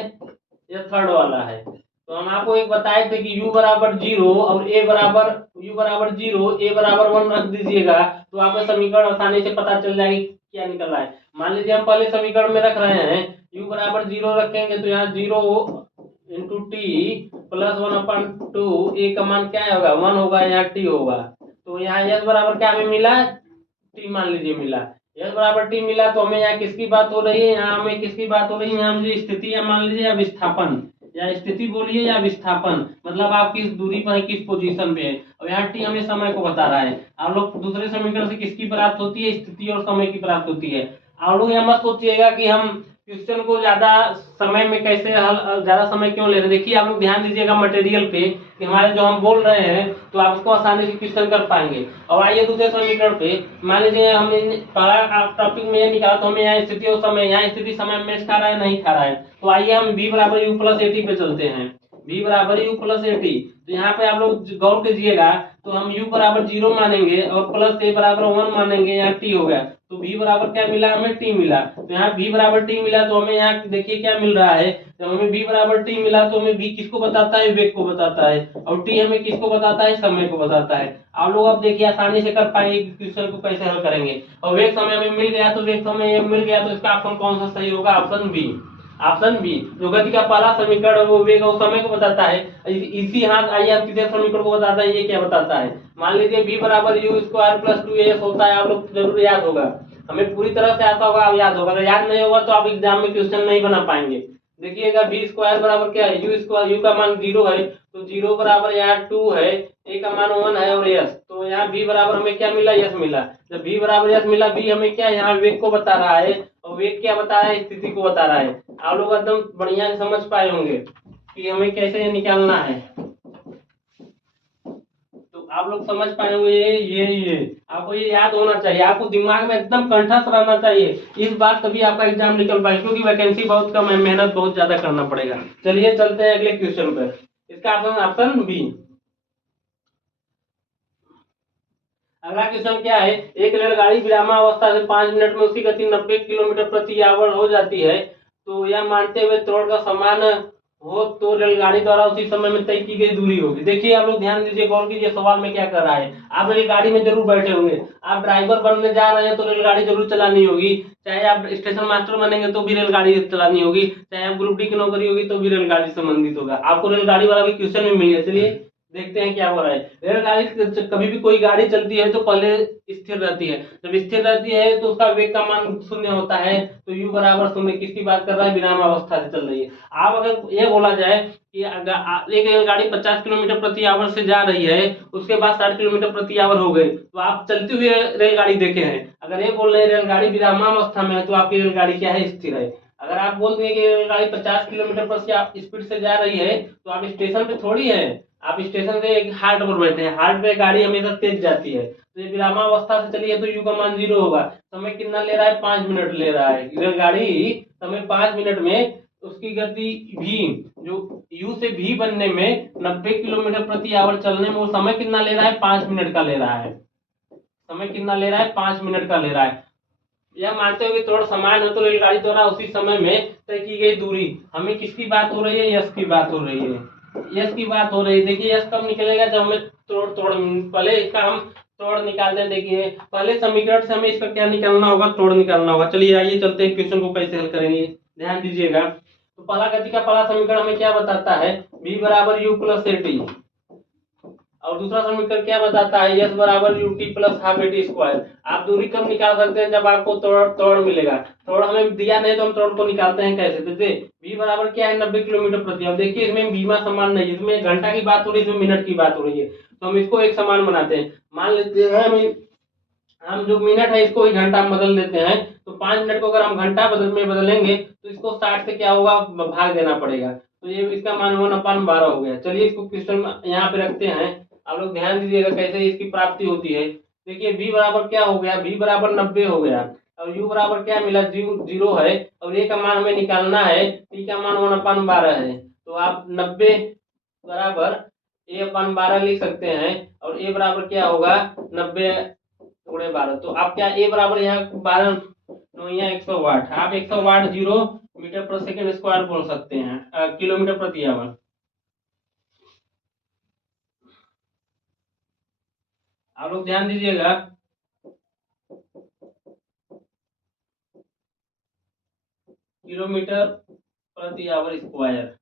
ये थर्ड वाला है। तो हम आपको एक बताए थे कि u बराबर 0 और a बराबर u बराबर 0 a बराबर 1 रख दीजिएगा तो आपका समीकरण आसानी से पता चल जाएगी क्या निकल रहा है। मान लीजिए हम पहले समीकरण में रख रहे हैं, u बराबर 0 रखेंगे तो यहाँ 0 इंटू टी प्लस 1/2 a का मान क्या होगा 1 होगा, यहाँ t होगा। तो यहाँ s बराबर क्या हमें मिला, t मान लीजिए मिला, s बराबर t मिला। तो हमें यहाँ किसकी बात हो रही है, यहाँ हमें किसकी बात हो रही है, यहाँ मुझे स्थिति या मान लीजिए या विस्थापन, या स्थिति बोलिए या विस्थापन, मतलब आप किस दूरी पर है, किस पोजीशन पे है। और यहाँ टी हमें समय को बता रहा है। आप लोग दूसरे समीकरण से किसकी प्राप्त होती है, स्थिति और समय की प्राप्त होती है। आप लोग यह मत सोचिएगा कि हम क्वेश्चन को ज्यादा समय में कैसे हल, ज्यादा समय क्यों ले रहे हैं। देखिए आप लोग ध्यान दीजिएगा मटेरियल पे कि हमारे जो हम बोल रहे हैं तो आप उसको आसानी से क्वेश्चन कर पाएंगे। और आइए दूसरे समीकरण पे, मान लीजिए हमने पहला टॉपिक में ये निकाला तो हमें यहाँ स्थिति और समय, यहाँ स्थिति समय मैच खा रहा है नहीं खा रहा है। तो आइए हम v बराबर यू प्लस एटी पे चलते हैं, v बराबर यू प्लस एटी। तो यहाँ पे आप लोग गौर कीजिएगा, तो हम u बराबर 0 मानेंगे और प्लस a बराबर 1 मानेंगे, यहाँ t हो गया। तो v बराबर क्या मिला, हमें t मिला। तो यहाँ v बराबर t मिला तो हमें यहाँ देखिए क्या मिल रहा है, जब हमें v बराबर t मिला तो हमें v किसको बताता है, वेग को बताता है, और t हमें किसको बताता है, समय को बताता है। आप लोग अब देखिए आसानी से कर पाएंगे कि क्वेश्चन को कैसे हल करेंगे। और वेग समय हमें मिल गया, तो वेग समय मिल गया तो इसका ऑप्शन कौन सा सही होगा, ऑप्शन बी। ऑप्शन बी, जो गति का पहला समीकरण वो वेग और समय को बताता है। इसी हाथ आइए आप तीसरे समीकरण को बताता है, ये क्या बताता है। मान लीजिए v बराबर यू स्क्वायर प्लस 2as होता है, आप लोग जरूर याद होगा, हमें पूरी तरह से आता होगा, आप याद होगा। अगर याद नहीं होगा तो आप एग्जाम में क्वेश्चन नहीं बना पाएंगे। देखिएगा v स्क्वायर बराबर क्या है, यू स्क्वायर, यू का मान 0 है तो 0 बराबर यहाँ 2 है, a का मान 1 है और s, तो यहाँ v बराबर हमें क्या मिला, s मिला। जब v बराबर s मिला, v हमें क्या यहाँ वेग को बता रहा है, और वेग क्या बता रहा है, स्थिति को बता रहा है। आप लोग एकदम बढ़िया से समझ पाए होंगे कि हमें कैसे निकालना है। तो आप लोग समझ पाए होंगे, ये आपको ये याद होना चाहिए, आपको दिमाग में एकदम कंठस्थ रहना चाहिए। इस बार तभी आपका एग्जाम निकल पाए, क्योंकि वैकेंसी बहुत कम है, मेहनत बहुत ज्यादा करना पड़ेगा। चलिए चलते हैं अगले क्वेश्चन पर। इसका ऑप्शन बी। अगला क्वेश्चन क्या है, एक रेलगाड़ी विरामावस्था से 5 मिनट में उसकी गति 90 किलोमीटर प्रति आवर हो जाती है, तो यह मानते हुए त्वरण का समान हो तो रेलगाड़ी द्वारा उसी समय में तय की गई दूरी होगी। देखिए आप लोग ध्यान दीजिए, गौर कीजिए सवाल में क्या कर रहा है। आप रेलगाड़ी में जरूर बैठे होंगे, आप ड्राइवर बनने जा रहे हैं तो रेलगाड़ी जरूर चलानी होगी, चाहे आप स्टेशन मास्टर बनेंगे तो भी रेलगाड़ी चलानी होगी, चाहे आप ग्रुप डी की नौकरी होगी तो भी रेलगाड़ी संबंधित होगा। आपको रेलगाड़ी वाला भी क्वेश्चन में मिल गया। चलिए देखते हैं क्या हो रहा है। रेलगाड़ी कभी भी कोई गाड़ी चलती है तो पहले स्थिर रहती है, जब स्थिर रहती है तो उसका वेग का मान 0 होता है, तो u बराबर 0। किसकी बात कर रहा है, विराम अवस्था से चल रही है। आप अगर ये बोला जाए कि अगर एक रेलगाड़ी 50 किलोमीटर प्रति आवर से जा रही है, उसके बाद 60 किलोमीटर प्रति आवर हो गई, तो आप चलती हुई रेलगाड़ी देखे हैं। अगर ये बोल रहे हैं रेलगाड़ी विरामावस्था में है तो आपकी रेलगाड़ी क्या है, स्थिर है। अगर आप बोल देंगे कि रेलगाड़ी 50 किलोमीटर प्रति स्पीड से जा रही है, तो आप स्टेशन पे थोड़ी है, आप स्टेशन पे एक हार्ट पर बैठे हैं, हार्ट पे गाड़ी हमेशा तेज जाती है, तो ये विरामावस्था से चली है तो यू का मान 0 होगा। समय कितना ले रहा है, 5 मिनट ले रहा है। रेलगाड़ी समय 5 मिनट में उसकी गति भी, जो यू से भी बनने में 90 किलोमीटर प्रति आवर चलने में वो समय कितना ले रहा है, 5 मिनट का ले रहा है। समय कितना ले रहा है, 5 मिनट का ले रहा है। यह मानते हुए त्वरण समान हो तो रेलगाड़ी द्वारा उसी समय में तय की गई दूरी, हमें किसकी बात हो रही है, यश की बात हो रही है, यश की बात हो रही है। देखिए यश कब निकलेगा, जब हमें तोड़ तोड़, पहले इसका हम तोड़ निकालते हैं। देखिए पहले समीकरण से हमें इसका क्या निकालना होगा, तोड़ निकालना होगा। चलिए आइए चलते हैं क्वेश्चन को कैसे हल करेंगे, ध्यान दीजिएगा। तो पहला गति का पहला समीकरण हमें क्या बताता है, v बराबर यू प्लस ए टी, और दूसरा समीकरण क्या बताता है, s बराबर U T plus half A T square. आप दूरी कब निकाल सकते हैं, जब आपको तोड़ मिलेगा। तोड़ हमें दिया नहीं तो हम तोड़ को निकालते हैं कैसे, तो v बराबर क्या है, 90 किलोमीटर प्रति। अब देखिए इसमें बीमा समान नहीं है, इसमें घंटा की बात हो रही है, इसमें मिनट की बात हो रही है, तो हम इसको एक समान बनाते हैं। मान लेते हैं हम जो मिनट है इसको ही घंटा में बदल देते हैं, तो 5 मिनट को अगर हम घंटा बदलेंगे तो इसको 60 से क्या होगा, भाग देना पड़ेगा, तो ये इसका मान 1/12 हो गया। चलिए इसको क्वेश्चन यहाँ पे रखते हैं, आप लोग ध्यान दीजिएगा कैसे इसकी प्राप्ति होती है। देखिए v बराबर क्या हो गया, v बराबर 90 हो गया, और u बराबर क्या मिला, 0 है, और a का मान हमें निकालना है, t का मान 1/12 है, तो आप 90 बराबर a/12 लिख सकते हैं, और a बराबर क्या होगा, 90 गुणे 12। तो आप क्या a बराबर यहाँ 12 यहाँ 100 वाट, आप 100 वाट 0 मीटर पर सेकंड स्क्वायर बोल सकते हैं, किलोमीटर प्रति आवर। आप लोग ध्यान दीजिएगा, किलोमीटर प्रति आवर स्क्वायर।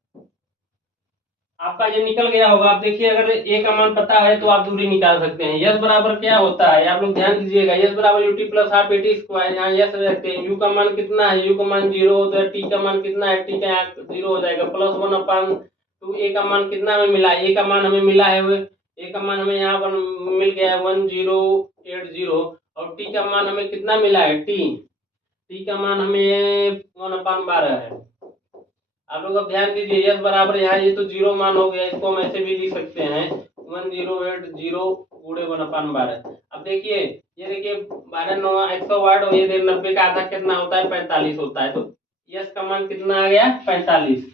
आपका ये निकल गया होगा। आप देखिए, अगर ए का मान पता है तो आप दूरी निकाल सकते हैं। यस बराबर क्या होता है, आप लोग ध्यान दीजिएगा, यस बराबर UT plus half AT square. यहाँ यस रखते हैं, यू का मान कितना है, यू का मान 0 होता है, टी का मान कितना है, टी का यहाँ 0 हो जाएगा, प्लस 1/2। ए का मान कितना हमें मिला, ए का मान हमें मिला है, ए का मान हमें यहाँ पर मिल गया है 1080, और टी का मान हमें कितना मिला है, टी का मान हमें 1/12 है। आप लोग अब ध्यान दीजिए, यस बराबर यहाँ ये तो 0 मान हो गया, इसको हम ऐसे भी लिख सकते हैं 1080 × 1/12। अब देखिए, ये देखिए 12×9 100 वाट, और ये 90 का आधा कितना होता है, 45 होता है। तो यस का मान कितना आ गया, 45।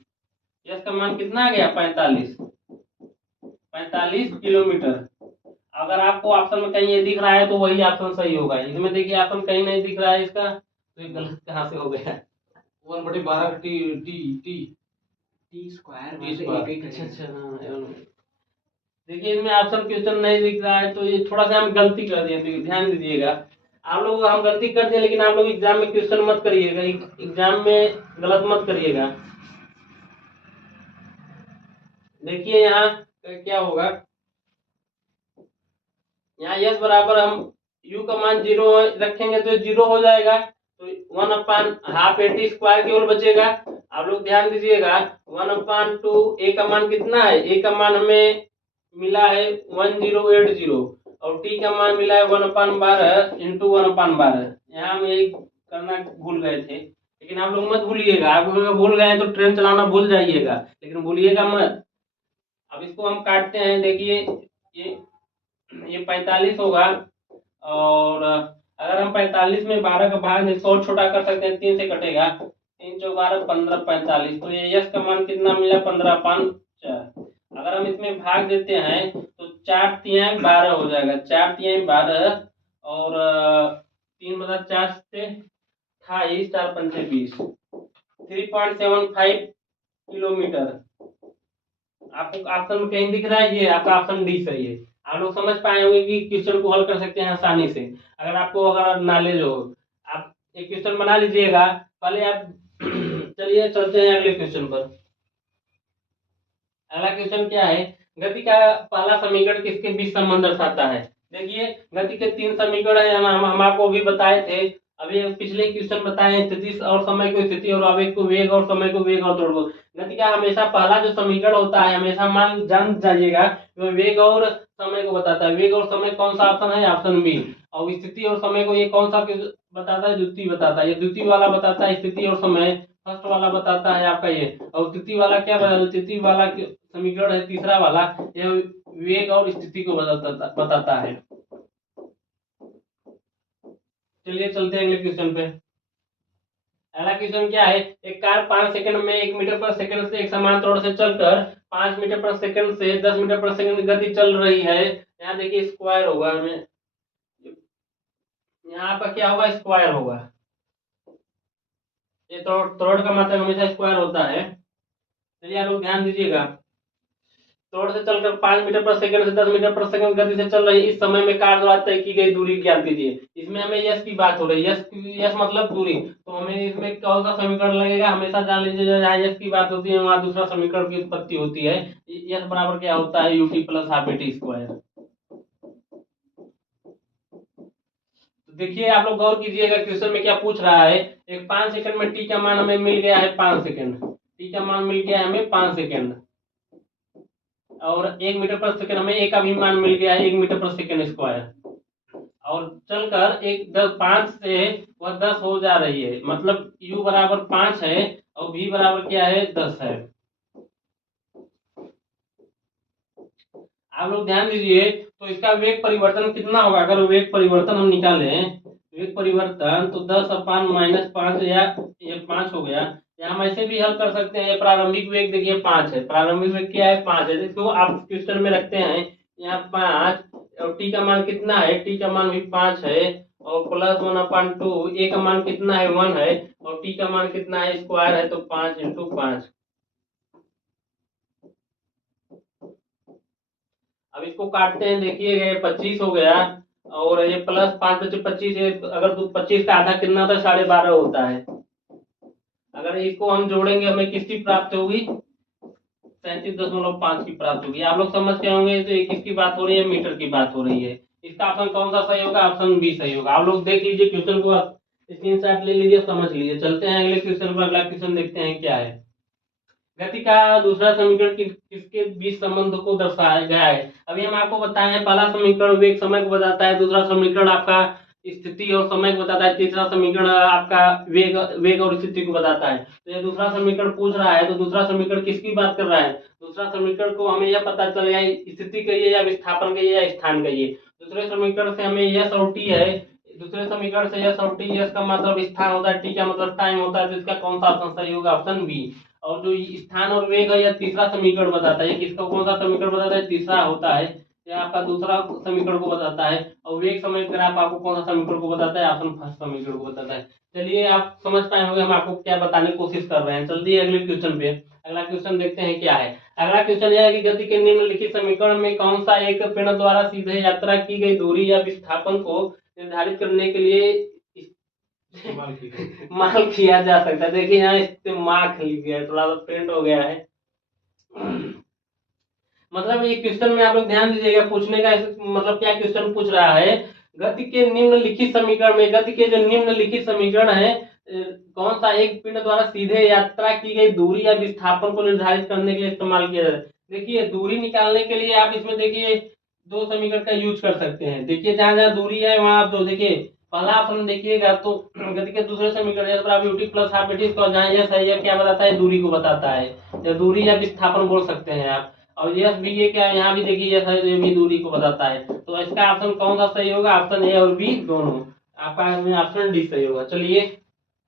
यस का मान कितना आ गया, 45 किलोमीटर। अगर आपको ऑप्शन में कहीं ये दिख रहा है तो वही ऑप्शन सही होगा। इसमें देखिए ऑप्शन कहीं नहीं दिख रहा है इसका, तो ये गलत कहाँ से हो गया। 1/12 T T T T square. अच्छा अच्छा, हाँ। देखिए इसमें ऑप्शन क्वेश्चन नहीं दिख रहा है, तो ये थोड़ा सा हम गलती कर दिए, ध्यान दीजिएगा। आप लोग, हम गलती कर दिए, लेकिन आप लोग एग्जाम में क्वेश्चन मत करिएगा, एग्जाम में गलत मत करिएगा। देखिए यहाँ क्या होगा, यहाँ यस बराबर हम यू का मान 0 रखेंगे तो 0 हो जाएगा, तो 1/2 स्क्वायर केवल बचेगा। आप लोग ध्यान दीजिएगा, 1/2 ए का मान कितना है, ए का मान हमें मिला है 1080, और टी का मान मिला है 1/12 × 1/12। यहाँ हम यही करना भूल गए थे, लेकिन आप लोग मत भूलिएगा। आप लोग भूल गए तो ट्रेन चलाना भूल जाइएगा, लेकिन भूलिएगा मत। अब इसको हम काटते हैं, देखिए ये 45 होगा, और अगर हम 45 में 12 का भाग इसको और छोटा कर सकते हैं, 3 से कटेगा, 3 × 12 15 45। तो ये यस का मान कितना मिला, 15/4। अगर हम इसमें भाग देते हैं तो 4×3 12 हो जाएगा, 4×3 12, और 3/4 से 28, 4×5 20, 3.75 किलोमीटर। आपको ऑप्शन में कहीं दिख रहा है, ये आपका ऑप्शन डी सही है। आप लोग समझ पाए होंगे कि क्वेश्चन को हल कर सकते हैं आसानी से, अगर आपको अगर नॉलेज हो। आप एक क्वेश्चन बना लीजिएगा पहले आप। चलिए चलते हैं अगले क्वेश्चन पर। अगला क्वेश्चन क्या है, गति का पहला समीकरण किसके बीच संबंध दर्शाता है। देखिए गति के 3 समीकरण है, हम आपको अभी बताए थे। अभी पिछले क्वेश्चन बताए, स्थिति और समय को स्थिति, और आवेग को वेग, और समय को वेग और त्वरण को। गति का हमेशा पहला जो समीकरण होता है, हमेशा मान जान जाइएगा, वो वेग और समय को बताता है। वेग और समय कौन सा ऑप्शन है, ऑप्शन बी। और स्थिति और समय को ये कौन सा बताता है, द्वितीय बताता है। ये द्वितीय वाला बताता है स्थिति और समय, फर्स्ट वाला बताता है आपका ये। और तृतीय वाला क्या बताता है, तृतीय वाला समीकरण है तीसरा वाला, यह वेग और स्थिति को बताता है। चलिए चलते हैं अगले क्वेश्चन पे। अगला क्वेश्चन क्या है, एक कार 5 सेकंड में 1 मीटर पर सेकंड से एक समान त्वरण से चलकर 5 मीटर पर सेकंड से 10 मीटर पर सेकंड की गति चल रही है। यहाँ देखिए स्क्वायर होगा, हमें यहाँ पर क्या होगा, स्क्वायर होगा। ये त्वरण का मतलब हमेशा स्क्वायर होता है। चलिए आप लोग ध्यान दीजिएगा, त्वरण से चलकर 5 मीटर पर सेकंड से 10 मीटर पर सेकंड गति से चल रही है, इस समय में कार द्वारा तय की गई दूरी ज्ञात कीजिए। इसमें हमें यस की बात हो रही है, यस मतलब दूरी, तो हमें इसमें कौन सा समीकरण लगेगा, हमेशा जान लीजिए जहाँ यस की बात होती है वहाँ दूसरा समीकरण की उत्पत्ति होती है। यस बराबर क्या होता है, UT plus half AT square. देखिए आप लोग गौर कीजिएगा, क्वेश्चन में क्या पूछ रहा है, एक 5 सेकंड में टी का मान हमें मिल गया है 5 सेकंड, टी का मान मिल गया है हमें 5 सेकंड, और 1 मीटर पर सेकंड हमें ए का भी मान मिल गया है 1 मीटर पर सेकंड स्क्वायर, और चलकर 5 से वह 10 हो जा रही है, मतलब u बराबर 5 है और v बराबर क्या है, 10 है। आप लोग ध्यान दीजिए, तो इसका वेग परिवर्तन कितना होगा, अगर वेग परिवर्तन हम निकालें, वेग परिवर्तन तो 10/-5 या ये 5 हो गया, या हम ऐसे भी हल कर सकते हैं। प्रारंभिक वेग देखिए 5 है, प्रारंभिक वेग क्या है, 5 है, जिसको आप क्वेश्चन में रखते हैं यहाँ 5, और टी का मान कितना है, टी का मान भी 5 है, और प्लस 1/2, ए का मान कितना है, 1 है, और टी का मान कितना है, स्क्वायर है, तो 5 × 5। अब इसको काटते हैं, देखिएगा ये 25 हो गया और ये प्लस 5 × 25 है, अगर 25 का आधा कितना होता है 12.5 होता है। अगर इसको हम जोड़ेंगे हमें किसकी प्राप्त होगी, 37.5 की प्राप्त होगी। आप लोग समझ के होंगे तो ये किसकी बात हो रही है, मीटर की बात हो रही है। इसका ऑप्शन कौन सा सही होगा, ऑप्शन बी सही होगा। आप लोग देख लीजिए क्वेश्चन को, स्क्रीनशॉट ले लीजिए, समझ लीजिए। चलते हैं अगले क्वेश्चन पर। अगला क्वेश्चन देखते हैं क्या है। गति का दूसरा समीकरण किसके बीच संबंध को दर्शाया गया है। अभी हम आपको बताए हैं, पहला समीकरण वेग समय को बताता है, दूसरा समीकरण आपका स्थिति और समय को बताता है, तीसरा समीकरण आपका वेग और स्थिति को बताता है। तो ये दूसरा समीकरण पूछ रहा है, तो दूसरा समीकरण किसकी बात कर रहा है। दूसरा समीकरण को हमें यह पता चल गया स्थिति कहिए या विस्थापन कहिए या स्थान कहिए। दूसरे समीकरण से हमें यस और टी है, दूसरे समीकरण से यस और टी, यस का मतलब स्थान होता है, टी का मतलब टाइम होता है, तो इसका कौन सा ऑप्शन सही होगा, ऑप्शन बी। और जो स्थान और वेग है यह तीसरा समीकरण बताता है। किसका कौन सा समीकरण बताता है, तीसरा होता है। यह आपका दूसरा समीकरण को बताता है। और वेग समय ग्राफ आपको कौन सा समीकरण को बताता है, ऑप्शन फर्स्ट समीकरण को बताता है। चलिए आप समझ पाए होंगे हम आपको क्या बताने की कोशिश कर रहे हैं। चलिए अगले क्वेश्चन पे। अगला क्वेश्चन देखते हैं क्या है। अगला क्वेश्चन यह है कि गति के निम्नलिखित समीकरण में कौन सा एक पिंड द्वारा सीधे यात्रा की गई दूरी या विस्थापन को निर्धारित करने के लिए इस्तेमाल किया जा सकता है। देखिए यहाँ इस्तेमाल लिख गया है, थोड़ा सा प्रिंट हो गया है। मतलब ये क्वेश्चन में आप लोग ध्यान दीजिएगा, पूछने का मतलब क्या क्वेश्चन पूछ रहा है। गति के निम्नलिखित समीकरण में, गति के जो निम्नलिखित समीकरण है, कौन सा एक पिंड द्वारा सीधे यात्रा की गई दूरी या विस्थापन को निर्धारित करने के लिए इस्तेमाल किया जाता है। देखिए दूरी निकालने के लिए आप इसमें देखिए दो समीकरण का यूज कर सकते हैं। देखिए जहां जहां दूरी है वहां आप दो, देखिए पहला ऑप्शन देखिएगा तो गति के दूसरे समीकरण यूटी प्लस हाफ एटी, जहाँ यह सही है क्या बताता है, दूरी को बताता है, या दूरी या विस्थापन बोल सकते हैं आप। और यस भी ये क्या है, यहाँ भी देखिए यस है, ये भी दूरी को बताता है। तो इसका ऑप्शन कौन सा सही होगा, ऑप्शन ए और बी दोनों। आपका ऑप्शन डी सही होगा। चलिए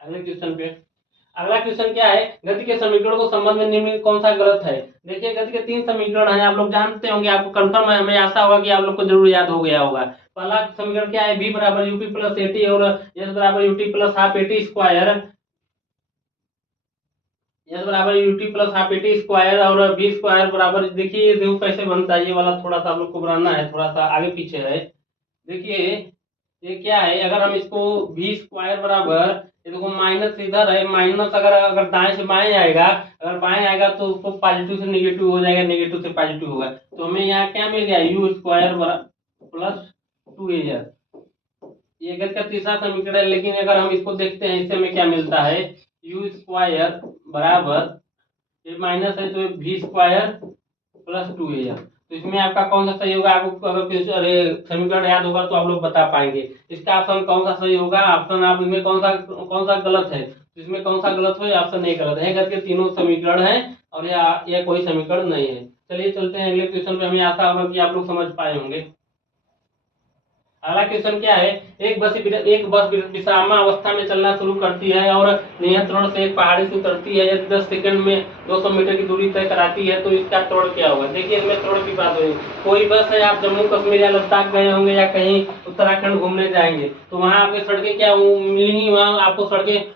अगले क्वेश्चन पे। अगला क्वेश्चन क्या है, गति के समीकरण को संबंध में निम्न कौन सा गलत है। देखिए गति के 3 समीकरण हैं, आप लोग जानते होंगे, आपको कंफर्म है, हमें आशा होगा कि आप लोग को जरूर याद हो गया होगा। पहला समीकरण क्या है, बी बराबर यूपी प्लस एटी और एस बराबर UT plus half AT square, S बराबर UT plus half AT square और बी स्क्वायर बराबर, देखिए ये देखो कैसे बनता है, ये वाला थोड़ा सा आप लोग को बनाना है, थोड़ा सा आगे पीछे है। देखिए ये क्या है, अगर हम इसको बी स्क्वायर बराबर, ये देखो माइनस इधर है, माइनस अगर अगर दाएं से बाएं आएगा, अगर बाएं आएगा तो उसको पॉजिटिव से निगेटिव हो जाएगा, निगेटिव से पॉजिटिव होगा, तो हमें यहाँ क्या मिल गया, यू स्क्वायर प्लस 2az। ये गति का तीसरा समीकरण है। लेकिन अगर हम इसको देखते हैं, इससे हमें क्या मिलता है, यू स्क्वायर बराबर, ये माइनस है तो भी स्क्वायर प्लस 2az। तो इसमें आपका कौन सा सही होगा, आपको अगर समीकरण याद होगा तो आप लोग बता पाएंगे। इसका ऑप्शन कौन सा सही होगा, ऑप्शन आप इसमें कौन सा गलत है, तो इसमें कौन सा गलत हो, ऑप्शन ए गलत है। गति के तीनों समीकरण है और यह कोई समीकरण नहीं है। चलिए चलते हैं अगले क्वेश्चन पे, हमें आशा होगा कि आप लोग समझ पाए होंगे। अगला क्वेश्चन क्या है, एक बस विश्रामावस्था में चलना शुरू करती है और नियंत्रण से एक पहाड़ी से उतरती है, यदि 10 सेकंड में 200 मीटर की दूरी तय कराती है तो इसका त्वरण क्या होगा। देखिए इसमें त्वरण की बात हुई, कोई बस है, आप जम्मू कश्मीर या लद्दाख गए होंगे या कहीं उत्तराखंड घूमने जाएंगे, तो वहाँ आपकी सड़कें क्या मिलेंगी, वहाँ आपको सड़कें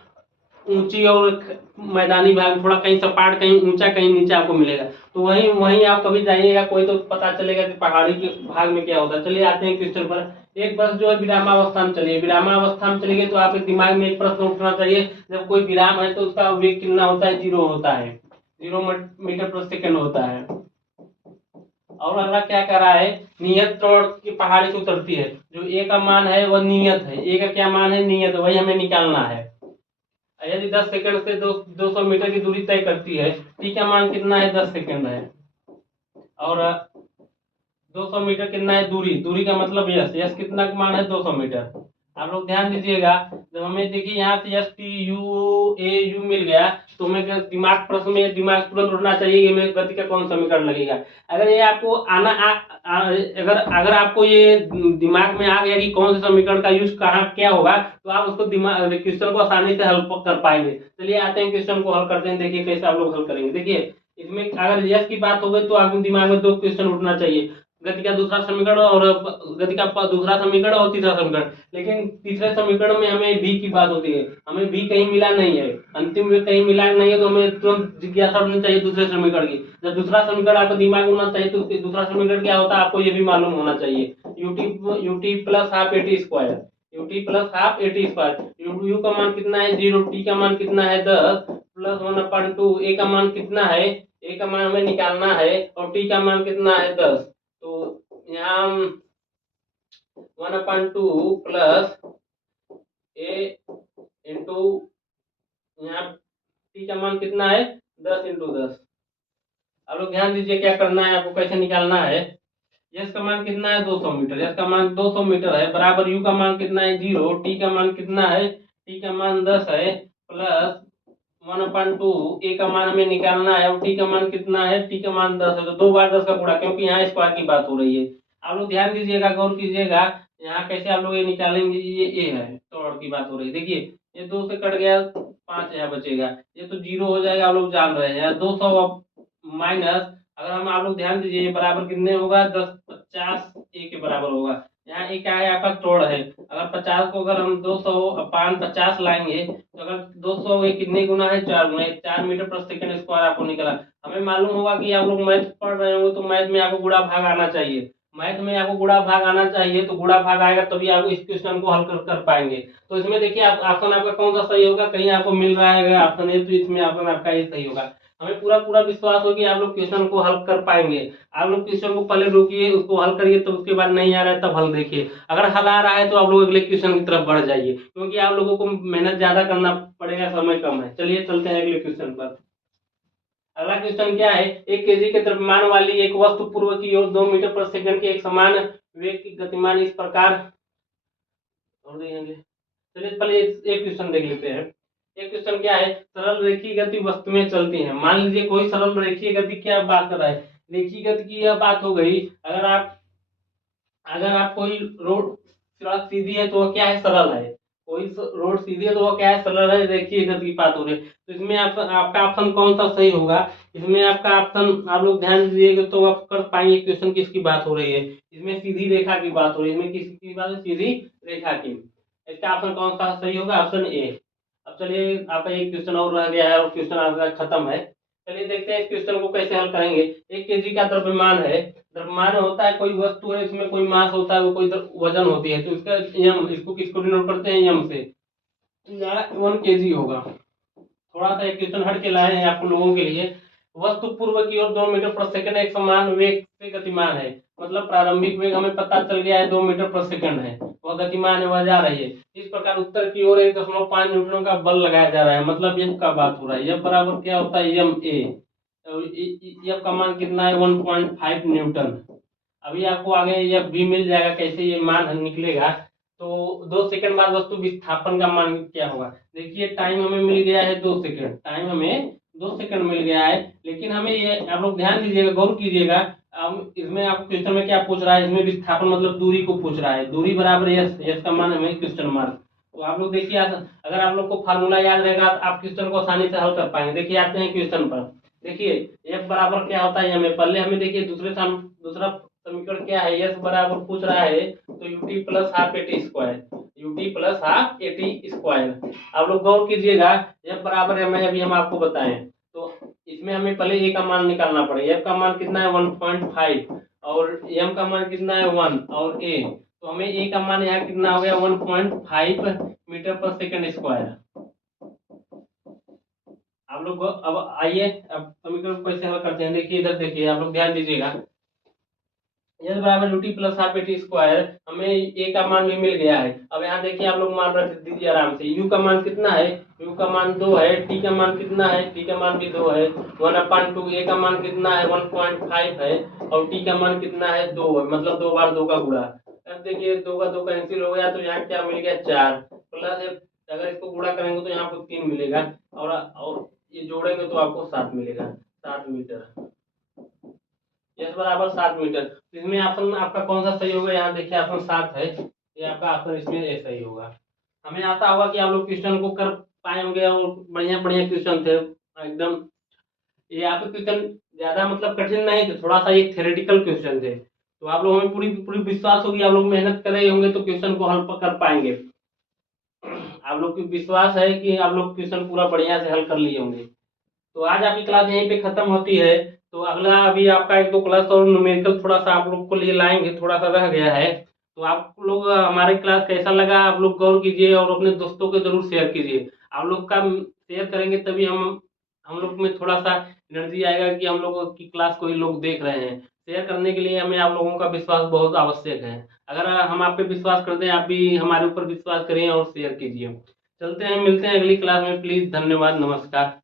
ऊंची और मैदानी भाग, थोड़ा कहीं सपाट कहीं ऊंचा कहीं नीचे आपको मिलेगा। तो वहीं वहीं आप कभी जाइएगा कोई तो पता चलेगा कि पहाड़ी के भाग में क्या होता है। चलिए आते हैं क्वेश्चन पर। एक बस जो है विरामावस्था में चलिए, विरामावस्था में चलिए तो आपके दिमाग में एक प्रश्न उठना चाहिए, जब कोई विराम है तो उसका वेग कितना होता है, 0 होता है, 0 मीटर प्रति सेकंड होता है। और अगला क्या कर रहा है, नियत त्वरण की पहाड़ी से उतरती है, जो ए का मान है वह नियत है, ए का क्या मान है, नियत, वही हमें निकालना है। यदि 10 सेकंड से 200 मीटर की दूरी तय करती है, टी का मान कितना है, 10 सेकंड है, और 200 मीटर कितना है, दूरी का मतलब यस कितना का मान है, 200 मीटर। आप लोग ध्यान दीजिएगा, जब हमें देखिए यहाँ से एस टी यू मिल गया, तो हमें दिमाग प्रश्न में दिमाग तुरंत उठना चाहिए कि हमें गति का कौन समीकरण लगेगा। अगर ये आपको अगर आपको ये दिमाग में आ गया कि कौन से समीकरण का यूज कहाँ क्या होगा, तो आप उसको दिमाग क्वेश्चन को आसानी से हल कर पाएंगे। चलिए आते हैं क्वेश्चन को हल करते हैं, देखिए कैसे आप लोग हल करेंगे। देखिए इसमें अगर यस की बात हो गई तो आपके दिमाग में 2 क्वेश्चन उठना चाहिए, गति का दूसरा समीकरण और गति का दूसरा समीकरण और तीसरा समीकरण। लेकिन तीसरे समीकरण में हमें भी की बात होती है, हमें भी कहीं मिला नहीं है, अंतिम में कहीं मिला नहीं है, तो हमें तुरंत जिज्ञासा होनी चाहिए दूसरे समीकरण की। जब दूसरा समीकरण आपको दिमाग में होना चाहिए, तो दूसरा समीकरण क्या होता है आपको ये भी मालूम होना चाहिए, UT plus half A T square, UT plus half A T square. You का मान कितना है 0, टी का मान कितना है 10, प्लस 1/2, ए का मान कितना है, ए का मान हमें निकालना है, और टी का मान कितना है 10। तो यहाँ हम 1/2 प्लस ए इंटू, यहाँ टी का मान कितना है 10 × 10। अब लोग ध्यान दीजिए क्या करना है आपको, कैसे निकालना है। यस का मान कितना है 200 मीटर, यस का मान 200 मीटर है, बराबर यू का मान कितना है 0, टी का मान कितना है, टी का मान 10 है, प्लस 1/2, ए का मान हमें निकालना है, और टी का मान कितना है, टी का मान 10 है, तो 2 बार 10 का गुणा, क्योंकि यहाँ स्क्वायर की बात हो रही है। आप लोग ध्यान दीजिएगा, गौर कीजिएगा, यहाँ कैसे आप लोग ये निकालेंगे, ये ए है तो और की बात हो रही है। देखिए ये 2 से कट गया, 5 यहाँ बचेगा, ये तो 0 हो जाएगा, आप लोग जान रहे हैं। 200 माइनस, अगर हम आप लोग ध्यान दीजिए, ये बराबर कितने होगा 10, 50 ए के बराबर होगा। यहाँ एक क्या है आपका तोड़ है, अगर 50 को अगर हम 200/50 लाएंगे, तो अगर 200 ये कितने गुना है 4 गुना, 4 मीटर प्रति सेकंड स्क्वायर आपको निकला। हमें मालूम होगा कि आप लोग मैथ पढ़ रहे हो, तो मैथ में आपको गुणा भाग आना चाहिए, मैथ में आपको गुणा भाग आना चाहिए, तो गुणा भाग आएगा तभी आप इस क्वेश्चन को हल कर पाएंगे। तो इसमें देखिए आप ऑप्शन आपका कौन सा सही होगा, कहीं आपको मिल रहा है ऑप्शन ए, तो इसमें ऑप्शन आपका ये सही होगा। हमें पूरा पूरा विश्वास हो कि आप लोग क्वेश्चन को हल कर पाएंगे। आप लोग क्वेश्चन को पहले रोकिए, उसको हल करिए, तो उसके बाद नहीं आ रहा है तब हल देखिए। अगर हल आ रहा है तो आप लोग अगले क्वेश्चन की तरफ बढ़ जाइए, क्योंकि आप लोगों को मेहनत ज्यादा करना पड़ेगा, समय कम है। चलिए चलते हैं अगले क्वेश्चन पर। अगला क्वेश्चन क्या है, 1 केजी के द्रव्यमान वाली एक वस्तु पूर्व की ओर 2 मीटर प्रति सेकंड के एक समान वेग की गतिमान इस प्रकार, और देखेंगे। चलिए पहले एक क्वेश्चन देख लेते हैं। एक क्वेश्चन क्या है, सरल रेखीय गति वस्तुएं चलती हैं। मान लीजिए कोई सरल रेखीय गति की आप बात कर रहा है, रेखीय गति की यह बात हो गई। अगर आप कोई रोड सड़क सीधी है तो वह क्या है, सरल है। कोई रोड सीधी है तो वह क्या है, सरल है, रेखीय गति की बात हो रही है। तो इसमें आपका ऑप्शन कौन सा सही होगा, इसमें आपका ऑप्शन आप लोग ध्यान दीजिएगा तो आप कर पाएंगे। क्वेश्चन किसकी बात हो रही है, इसमें सीधी रेखा की बात हो रही है, इसमें किसकी बात है, सीधी रेखा की। इसका ऑप्शन कौन सा सही होगा, ऑप्शन ए। अब चलिए आपका एक क्वेश्चन और रह गया है और क्वेश्चन आपका खत्म है। चलिए देखते हैं इस क्वेश्चन को कैसे हल करेंगे। 1 केजी का द्रव्यमान है, द्रव्यमान होता है कोई वस्तु है, इसमें कोई मास होता है, वो कोई वजन होती है, तो इसका एम, इसको किसको डिनोट करते हैं, एम से। तो यहाँ 1 केजी होगा। थोड़ा सा एक क्वेश्चन हट के लाए हैं आप लोगों के लिए। वस्तु पूर्व की ओर 2 मीटर प्रति सेकंड एक समान वेग से गतिमान है, मतलब प्रारंभिक वेग हमें पता चल गया है 2 मीटर प्रति सेकंड है, वह गतिमान है, वह जा रही है। इस प्रकार उत्तर की ओर 1.5 न्यूटन का बल लगाया जा रहा है, मतलब एम का बात हो रहा है। एफ बराबर क्या होता है, एम ए। एफ का मान कितना है 1.5 न्यूटन। अभी आपको आगे यह भी मिल जाएगा, कैसे ये मान निकलेगा। तो 2 सेकंड बाद वस्तु विस्थापन का मान क्या होगा। देखिए टाइम हमें मिल गया है 2 सेकंड, टाइम हमें 2 सेकंड मिल गया है, लेकिन हमें ये आप लोग ध्यान दीजिएगा, गौर कीजिएगा। अब इसमें आपको क्वेश्चन में क्या पूछ रहा है, इसमें विस्थापन मतलब दूरी को पूछ रहा है, दूरी बराबर यस, यस का मान हमें क्वेश्चन मार्क। तो आप लोग देखिए, अगर आप लोग को फार्मूला याद रहेगा आप क्वेश्चन को आसानी से हल कर पाएंगे। देखिए आते हैं क्वेश्चन पर। देखिए एफ बराबर क्या होता है, हमें पहले हमें देखिए दूसरा समीकरण क्या है, एस बराबर पूछ रहा है, तो UT plus half A T square, UT plus half A T square. आप लोग गौर कीजिएगा, एफ बराबर है, मैं अभी हम आपको बताएं, तो इसमें हमें पहले ए का मान निकालना पड़ेगा। एफ का मान कितना है 1.5, और एम का मान कितना है 1, और ए, तो हमें ए का मान यहाँ कितना हो गया 1.5 मीटर पर सेकंड स्क्वायर। आप लोग अब आइए, अब समीकरण को कैसे हल करते हैं। देखिए इधर देखिए, आप लोग ध्यान दीजिएगा, एस बराबर UT plus half A T square, हमें ए का मान भी मिल गया है। अब यहाँ देखिए आप लोग मान रख दीजिए आराम से। यू का मान कितना है, यू का मान 2 है, टी का मान कितना है, टी का मान भी 2 है, 1/2, ए का मान कितना है 1.5 है, और टी का मान कितना है 2 है, मतलब 2 बार 2 का गुणा। अब देखिए 2 का 2 कैंसिल हो गया, तो यहाँ क्या मिल गया 4, प्लस अगर इसको गुणा करेंगे तो यहाँ आपको 3 मिलेगा, और ये जोड़ेंगे तो आपको 7 मिलेगा, 7 मीटर। यस बराबर 7 मीटर। तो इसमें ऑप्शन आपका कौन सा सही होगा, यहाँ देखिए ऑप्शन 7 है, ये आपका ऑप्शन इसमें ए सही होगा। हमें आशा होगा कि आप लोग क्वेश्चन को कर पाए होंगे, और बढ़िया बढ़िया क्वेश्चन थे एकदम। ये आपके क्वेश्चन ज्यादा मतलब कठिन नहीं थे, थोड़ा सा ये थ्योरेटिकल क्वेश्चन थे। तो आप लोगों में पूरी पूरी विश्वास होगी, आप लोग मेहनत कर रहे होंगे तो क्वेश्चन को हल कर पाएंगे। आप लोग को विश्वास है कि आप लोग क्वेश्चन पूरा बढ़िया से हल कर लिए होंगे। तो आज आपकी क्लास यहीं पे खत्म होती है। तो अगला अभी आपका एक दो क्लास और न्यूमेरिकल थोड़ा सा आप लोग को लिए लाएंगे, थोड़ा सा रह गया है। तो आप लोग हमारी क्लास कैसा लगा आप लोग गौर कीजिए और अपने दोस्तों को जरूर शेयर कीजिए। आप लोग का शेयर करेंगे तभी हम लोग में थोड़ा सा एनर्जी आएगा कि हम लोगों की क्लास को ही लोग देख रहे हैं। शेयर करने के लिए हमें आप लोगों का विश्वास बहुत आवश्यक है। अगर हम आप पे विश्वास करते हैं, आप भी हमारे ऊपर विश्वास करें और शेयर कीजिए। चलते हैं, मिलते हैं अगली क्लास में। प्लीज, धन्यवाद, नमस्कार।